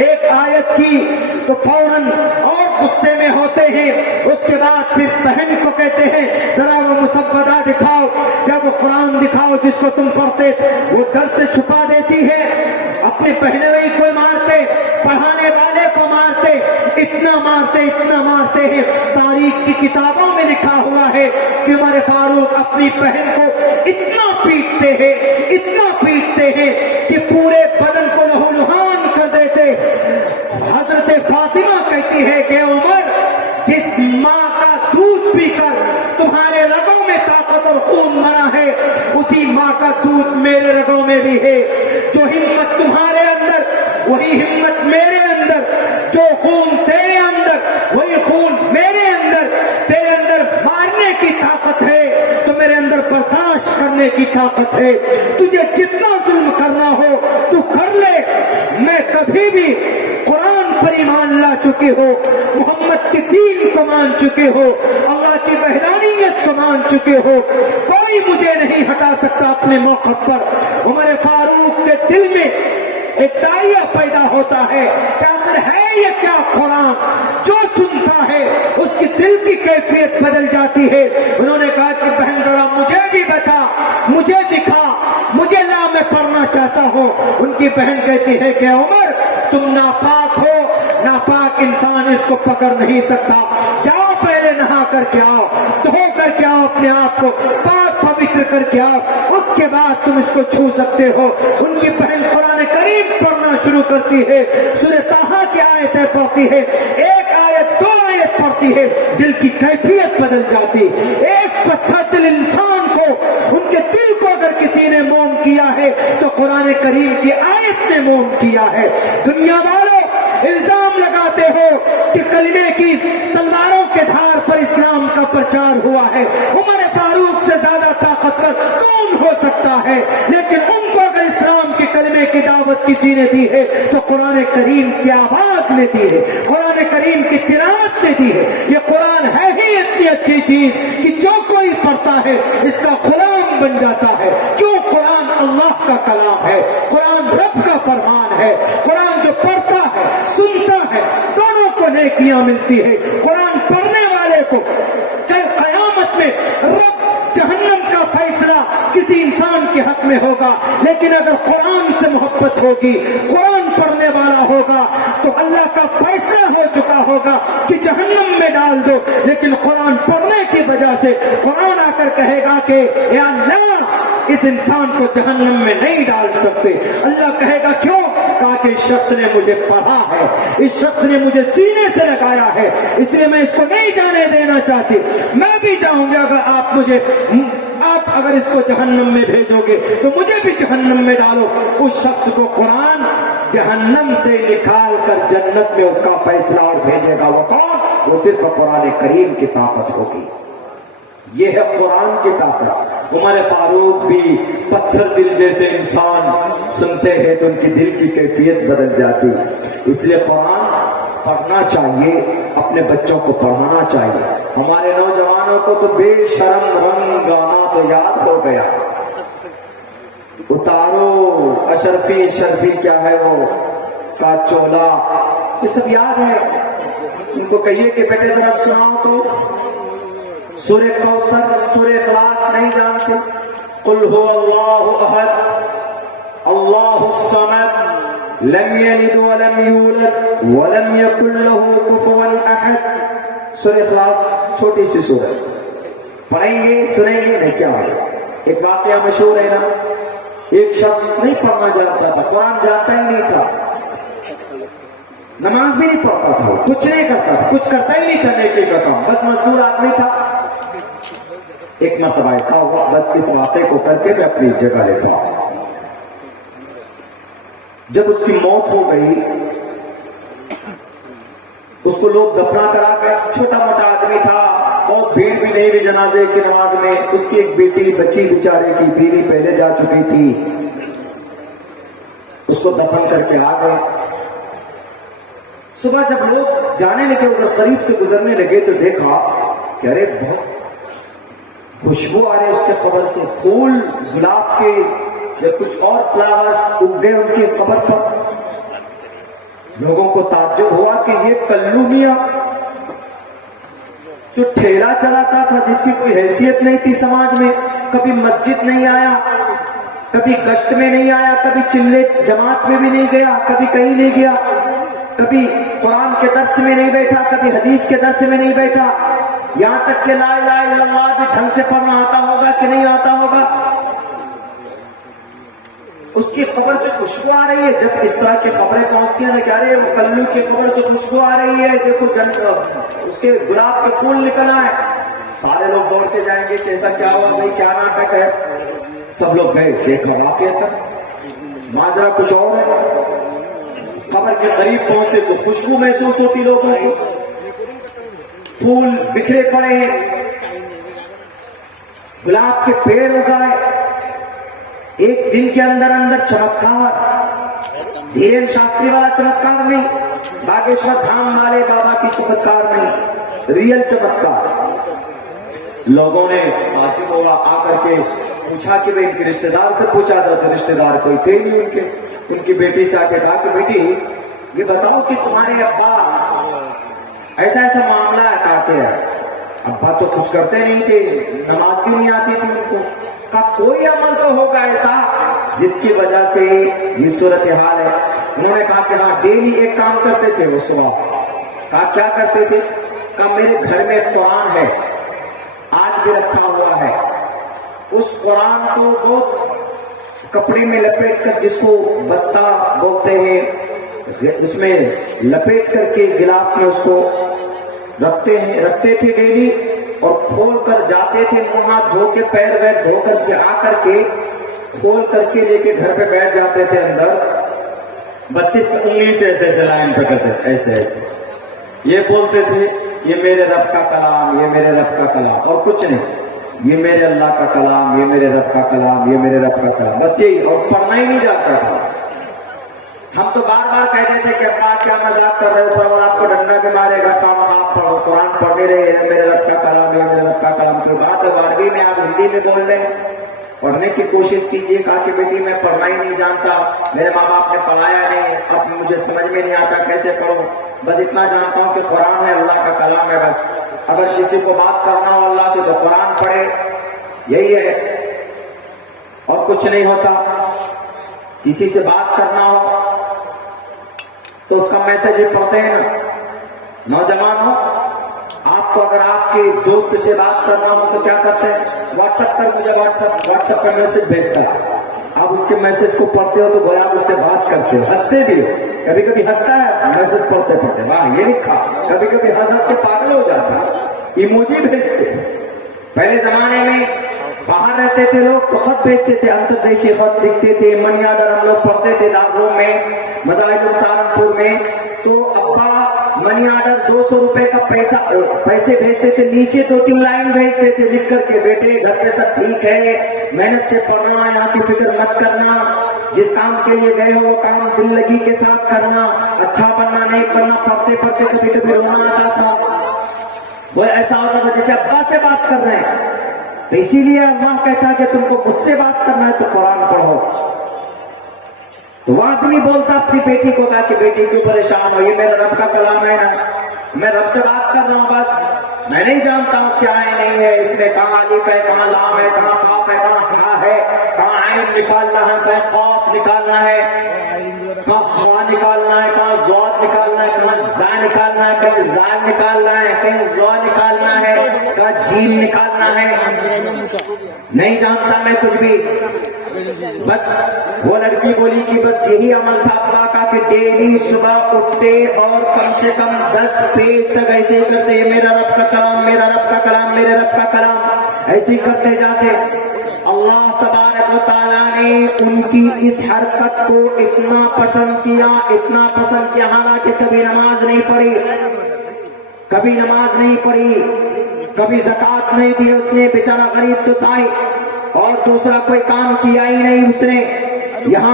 ایک آیت کی، تو فوراً اور غصے میں ہوتے ہیں۔ اس کے بعد پھر بہن کو کہتے ہیں ذرا وہ مسودہ دکھاؤ، جب وہ قرآن دکھاؤ جس کو تم پڑھتے، وہ ڈر سے چھپا دیتی ہے، اپنے پہنوئی کو مارتے، پڑھانے والے کو مارتے، اتنا مارتے ہیں، تاریخ کی کتابوں میں لکھا ہوا ہے کہ عمر فاروق اپنی بہن کو اتنا پیٹتے ہیں کہ پورے بدن کو لہو لہان کر دیتے۔ حضرت فاطمہ کہتی ہے کہ عمر، جس ماں کا دودھ پی کر تمہارے رگوں میں طاقت اور خون مرا ہے، اسی ماں کا دودھ میرے رگوں میں بھی ہے، جو ہمت تمہارے اندر وہی ہمت میرے اندر، جو خون تیرے اندر وہی خون میرے اندر، تیرے اندر مارنے کی طاقت ہے تو میرے اندر برداشت کرنے کی طاقت ہے، تجھے جتنا ظلم کرنا ہو تو کر لے، میں کبھی بھی قرآن پر ایمان لا چکے ہو، محمد کے دین کو مان چکے ہو، اللہ کی وحدانیت کو مان چکے ہو، کوئی مجھے نہیں ہٹا سکتا اپنے موقع پر۔ عمر فاروق کے دل میں ایک دائیہ پیدا ہوتا ہے کہ آخر ہے یہ کیا قرآن، جو سنتا ہے اس کی دل کی کیفیت بدل جاتی ہے۔ انہوں نے کہا کہ بہن ذرا مجھے بھی بتا، مجھے دکھا، مجھے لا، میں پڑھنا چاہتا ہوں۔ ان کی بہن کہتی ہے کہ عمر تم ناپاک ہو، ناپاک انسان اس کو پکڑ نہیں سکتا، جاؤ پہلے نہا کر کے آؤ، دھو کر کے آؤ، اپنے آپ کو پاک پوتر کر کے آؤ، اس کے بعد تم اس کو چھو سکتے ہو۔ ان کی بہن قرآن کریم پڑھنا شروع کرتی ہے، سورہ طٰہٰ کی آیتیں پڑھتی ہے، ایک آیت دو آیت پڑھتی ہے، دل کی کیفیت بدل جاتی۔ ایک پتھر دل انسان کو، ان کے دل کو اگر کسی نے موم کیا ہے تو قرآن کریم کی آیت نے موم کیا ہے۔ دنیا والوں الزام لگاتے ہو کہ کلمے کی تلواروں کے دھار پر اسلام کا پرچار ہوا ہے، عمر فاروق سے زیادہ طاقتور کون ہو سکتا ہے، لیکن ان کو اگر اسلام کے کلمے کی دعوت کسی نے دی ہے تو قرآن کریم کی آواز نے دی ہے، قرآن کریم کی تلاوت نے دی ہے۔ یہ قرآن ہے ہی اتنی اچھی چیز کہ جو کوئی پڑھتا ہے اس کا غلام بن جاتا ہے، کیوں؟ قرآن اللہ کا کلام ہے، قرآن رب کا فرمان ہے، قرآن جو پڑھتا ہے سنتا ہے دونوں کو نیکیاں ملتی ہے۔ قرآن پڑھنے والے کو کل قیامت میں رب جہنم کا فیصلہ کسی انسان کے حق میں ہوگا، لیکن اگر قرآن سے محبت ہوگی، قرآن پڑھنے والا ہوگا تو اللہ کا فیصلہ ہو چکا ہوگا کہ جہنم میں ڈال دو، لیکن قرآن پڑھنے کی وجہ سے قرآن آ کر کہے گا کہ یا اللہ اس انسان کو جہنم میں نہیں ڈال سکتے۔ اللہ کہے گا کیوں؟ کہا کہ اس شخص نے مجھے پڑھا ہے، اس شخص نے مجھے سینے سے لگایا ہے، اس لیے میں اس کو نہیں جانے دینا چاہتی، میں بھی جاؤں گا، آپ اگر اس کو جہنم میں بھیجو گے تو مجھے بھی جہنم میں ڈالو۔ اس شخص کو قرآن جہنم سے نکال کر جنت میں اس کا فیصلہ اور بھیجے گا۔ وہ کون؟ وہ صرف قرآن کریم کی طاقت ہوگی، یہ ہے قرآن کی طاقت۔ عمر فاروق بھی پتھر دل جیسے انسان سنتے ہیں تو ان کی دل کی کیفیت بدل جاتی، اس لیے قرآن پڑھنا چاہیے، اپنے بچوں کو پڑھانا چاہیے۔ ہمارے نوجوانوں کو تو بے شرم رنگ گانا تو یاد ہو گیا، اتارو اشرفی کیا ہے وہ کا چولا، یہ سب یاد ہے۔ ان کو کہیے کہ بیٹے ذرا سناؤ تو، سورہ کوثر، سورہ اخلاص نہیں جانتے؟ قل هو اللہ احد اللہ الصمد لم یلد ولم یولد ولم یکن له کفوا احد۔ سورہ اخلاص چھوٹی سی سورہ، پڑھیں گے سنیں گے نہیں کیا ہے؟ ایک واقعہ مشہور ہے نا، ایک شخص نہیں پڑھنا جانتا تھا، قرآن جانتا ہی نہیں تھا، نماز بھی نہیں پڑھتا تھا، کچھ نہیں کرتا تھا، کچھ کرتا ہی نہیں تھا نیکی کا کام، بس مزدور آدمی تھا۔ ایک مرتبہ ایسا ہوا، بس اس واقعے کو کر کے میں اپنی جگہ لیتا ہوں۔ جب اس کی موت ہو گئی، اس کو لوگ دفنا کرا گئے، چھوٹا موٹا آدمی تھا اور بھیڑ بھی نہیں ہوئی جنازے کی نماز میں۔ اس کی ایک بیٹی بچی بیچارے کی بیوی پہلے جا چکی تھی، اس کو دفن کر کے آ گئے۔ صبح جب لوگ جانے لگے، ادھر قریب سے گزرنے لگے تو دیکھا کہ ارے بہت خوشبو آ رہے اس کے قبر سے، پھول گلاب کے یا کچھ اور فلاورز اگ گئے ان کی قبر پر۔ لوگوں کو تعجب ہوا کہ یہ کلو میاں جو ٹھیلا چلاتا تھا، جس کی کوئی حیثیت نہیں تھی سماج میں، کبھی مسجد نہیں آیا، کبھی گشت میں نہیں آیا، کبھی چلے جماعت میں بھی نہیں گیا، کبھی کہیں نہیں گیا، کبھی قرآن کے درس میں نہیں بیٹھا، کبھی حدیث کے درس میں نہیں بیٹھا، یہاں تک کہ لا الہ الا اللہ بھی ڈھنگ سے پڑھنا آتا ہوگا کہ نہیں آتا ہوگا۔ اس کی قبر سے خوشبو آ رہی ہے۔ جب اس طرح کی خبریں پہنچتی ہیں نا کہ ارے وہ کلو کی قبر سے خوشبو آ رہی ہے، دیکھو اس کے گلاب کے پھول نکل آئے، سارے لوگ دوڑ کے جائیں گے کہ ایسا کیا ہوا بھائی، کیا ناٹک ہے۔ سب لوگ گئے، دیکھا واقعہ تک ماجرا کچھ اور ہے۔ قبر کے قریب پہنچتے تو خوشبو محسوس ہوتی لوگوں کو، پھول بکھرے پڑے ہیں، گلاب کے پیڑ اگائے، ایک دن کے اندر اندر چمتکار، دھیرین شاستری والا چمتکار نہیں، باگیشور دھام والے بابا کی چمتکار نہیں، ریئل چمتکار۔ لوگوں نے تعجب ہوا، آ کر کے پوچھا کہ بھائی ان کے رشتہ دار سے پوچھا تھا تو رشتہ دار کوئی تھے نہیں ان کی بیٹی سے آ کے کہا کہ بیٹی یہ بتاؤ کہ تمہارے ابا ایسا ایسا معاملہ ہے، کہا کہ ابا تو کچھ کرتے نہیں تھے، نماز بھی نہیں آتی تھی ان کو، کا کوئی عمل تو ہوگا ایسا جس کی وجہ سے یہ صورتحال ہے۔ انہوں نے کہا کہ ہاں ڈیلی ایک کام کرتے تھے وہ صبح۔ کہا کیا کرتے تھے؟ کہا میرے گھر میں ایک قرآن ہے، آج بھی رکھا ہوا ہے، اس قرآن کو وہ کپڑے میں لپیٹ کر، جس کو بستہ بولتے ہیں، اس میں لپیٹ کر کے گلاف میں اس کو رکھتے تھے ڈیلی، اور کھول کر جاتے تھے، منہ ہاتھ دھو کے پیر ویر دھو کر کے آ کر کے کھول کر کے لے کے گھر پہ بیٹھ جاتے تھے اندر، بس صرف انگلی سے ایسے ایسے لائن پکڑتے تھے، ایسے ایسے یہ بولتے تھے یہ میرے رب کا کلام، یہ میرے رب کا کلام، اور کچھ نہیں، یہ میرے اللہ کا کلام، یہ میرے رب کا کلام، یہ میرے رب کا کلام، بس یہی، اور پڑھنا ہی نہیں جاتا تھا۔ ہم تو بار بار کہتے تھے کہ ابا کیا مذاق کر رہے ہو، پرور آپ کو ڈنڈا بھی مارے گا، خام آپ پڑھو، قرآن پڑھنے رہے، میرے رب کا کلام ہے، میرے رب کا کلام۔ کی بات ہے عربی میں، آپ ہندی میں بول رہے ہیں، پڑھنے کی کوشش کیجئے۔ کہا کہ بیٹی میں پڑھنا ہی نہیں جانتا، میرے ماں باپ نے پڑھایا نہیں، اب مجھے سمجھ میں نہیں آتا کیسے پڑھوں، بس اتنا جانتا ہوں کہ قرآن ہے، اللہ کا کلام ہے، بس اگر کسی کو بات کرنا ہو اللہ سے تو قرآن پڑھے، یہی ہے، اور کچھ نہیں ہوتا۔ کسی سے بات کرنا ہو تو اس کا میسج ہی پڑھتے ہیں نا۔ نوجوانوں، آپ کو اگر آپ کے دوست سے بات کرنا ہو تو کیا کرتے ہیں؟ واٹس ایپ کر مجھے، واٹس ایپ پہ میسج بھیجتا ہے، آپ اس کے میسج کو پڑھتے ہو تو گویا آپ اس سے بات کرتے ہو، ہنستے بھی ہو، کبھی کبھی ہنستا ہے میسج پڑھتے پڑھتے، واہ یہ لکھا، کبھی کبھی ہنس کے پاگل ہو جاتا ہے، ایموجی بھیجتے۔ پہلے زمانے میں باہر رہتے تھے لوگ تو خط بھیجتے تھے، انتردیشی خط لکھتے تھے، منی آرڈر ہم لوگ پڑھتے تھے دارالعلوم میں، مظاہر سہارنپور میں، تو ابا منی آرڈر 200 روپے کا پیسے بھیجتے تھے، نیچے 2-3 لائن بھیجتے تھے لکھ کر کے، بیٹے گھر پہ سب ٹھیک ہے، محنت سے پڑھنا، یہاں کی فکر مت کرنا، جس کام کے لیے گئے ہو وہ کام دل لگی کے ساتھ کرنا، اچھا بننا نہیں بننا، پڑھتے پڑھتے کبھی کبھی رونا آتا تھا، وہ ایسا ہوتا تھا جیسے ابا سے بات کر رہے ہیں۔ تو اسی لیے اللہ کہتا ہے کہ تم کو مجھ سے بات کرنا ہے تو قرآن پڑھو۔ تو وہ آدمی بولتا اپنی بیٹی کو، کہا کہ بیٹی کیوں پریشان ہو، یہ میرا رب کا کلام ہے نا، میں رب سے بات کر رہا ہوں، بس میں نہیں جانتا ہوں کیا ہے نہیں ہے، اس میں کہاں الف ہے، کہاں لام ہے، کہاں قاف ہے، کہاں کھا ہے، کہاں عین نکالنا ہے، کہاں قاف نکالنا ہے، کہاں خا نکالنا ہے، کہاں ضاد نکالنا ہے، کہاں زا نکالنا ہے، کہیں زال نکالنا ہے، کہیں زوا نکالنا ہے، کہاں جیم نکالنا ہے، نہیں جانتا میں کچھ بھی۔ بس وہ لڑکی بولی کہ بس یہی عمل تھا ابا کا کہ ڈیلی صبح اٹھتے اور کم سے کم 10 پیج تک ایسے ہی کرتے، یہ میرا رب کا کلام، میرا رب کا کلام، میرے رب کا کلام۔ ایسی کرتے جاتے اللہ تبارک و تعالیٰ نے ان کی اس حرکت کو اتنا پسند کیا حالانکہ کبھی نماز نہیں پڑھی کبھی زکوٰۃ نہیں دی اس نے، بیچارہ غریب تو تھا ہی، اور دوسرا کوئی کام کیا ہی نہیں اس نے. یہاں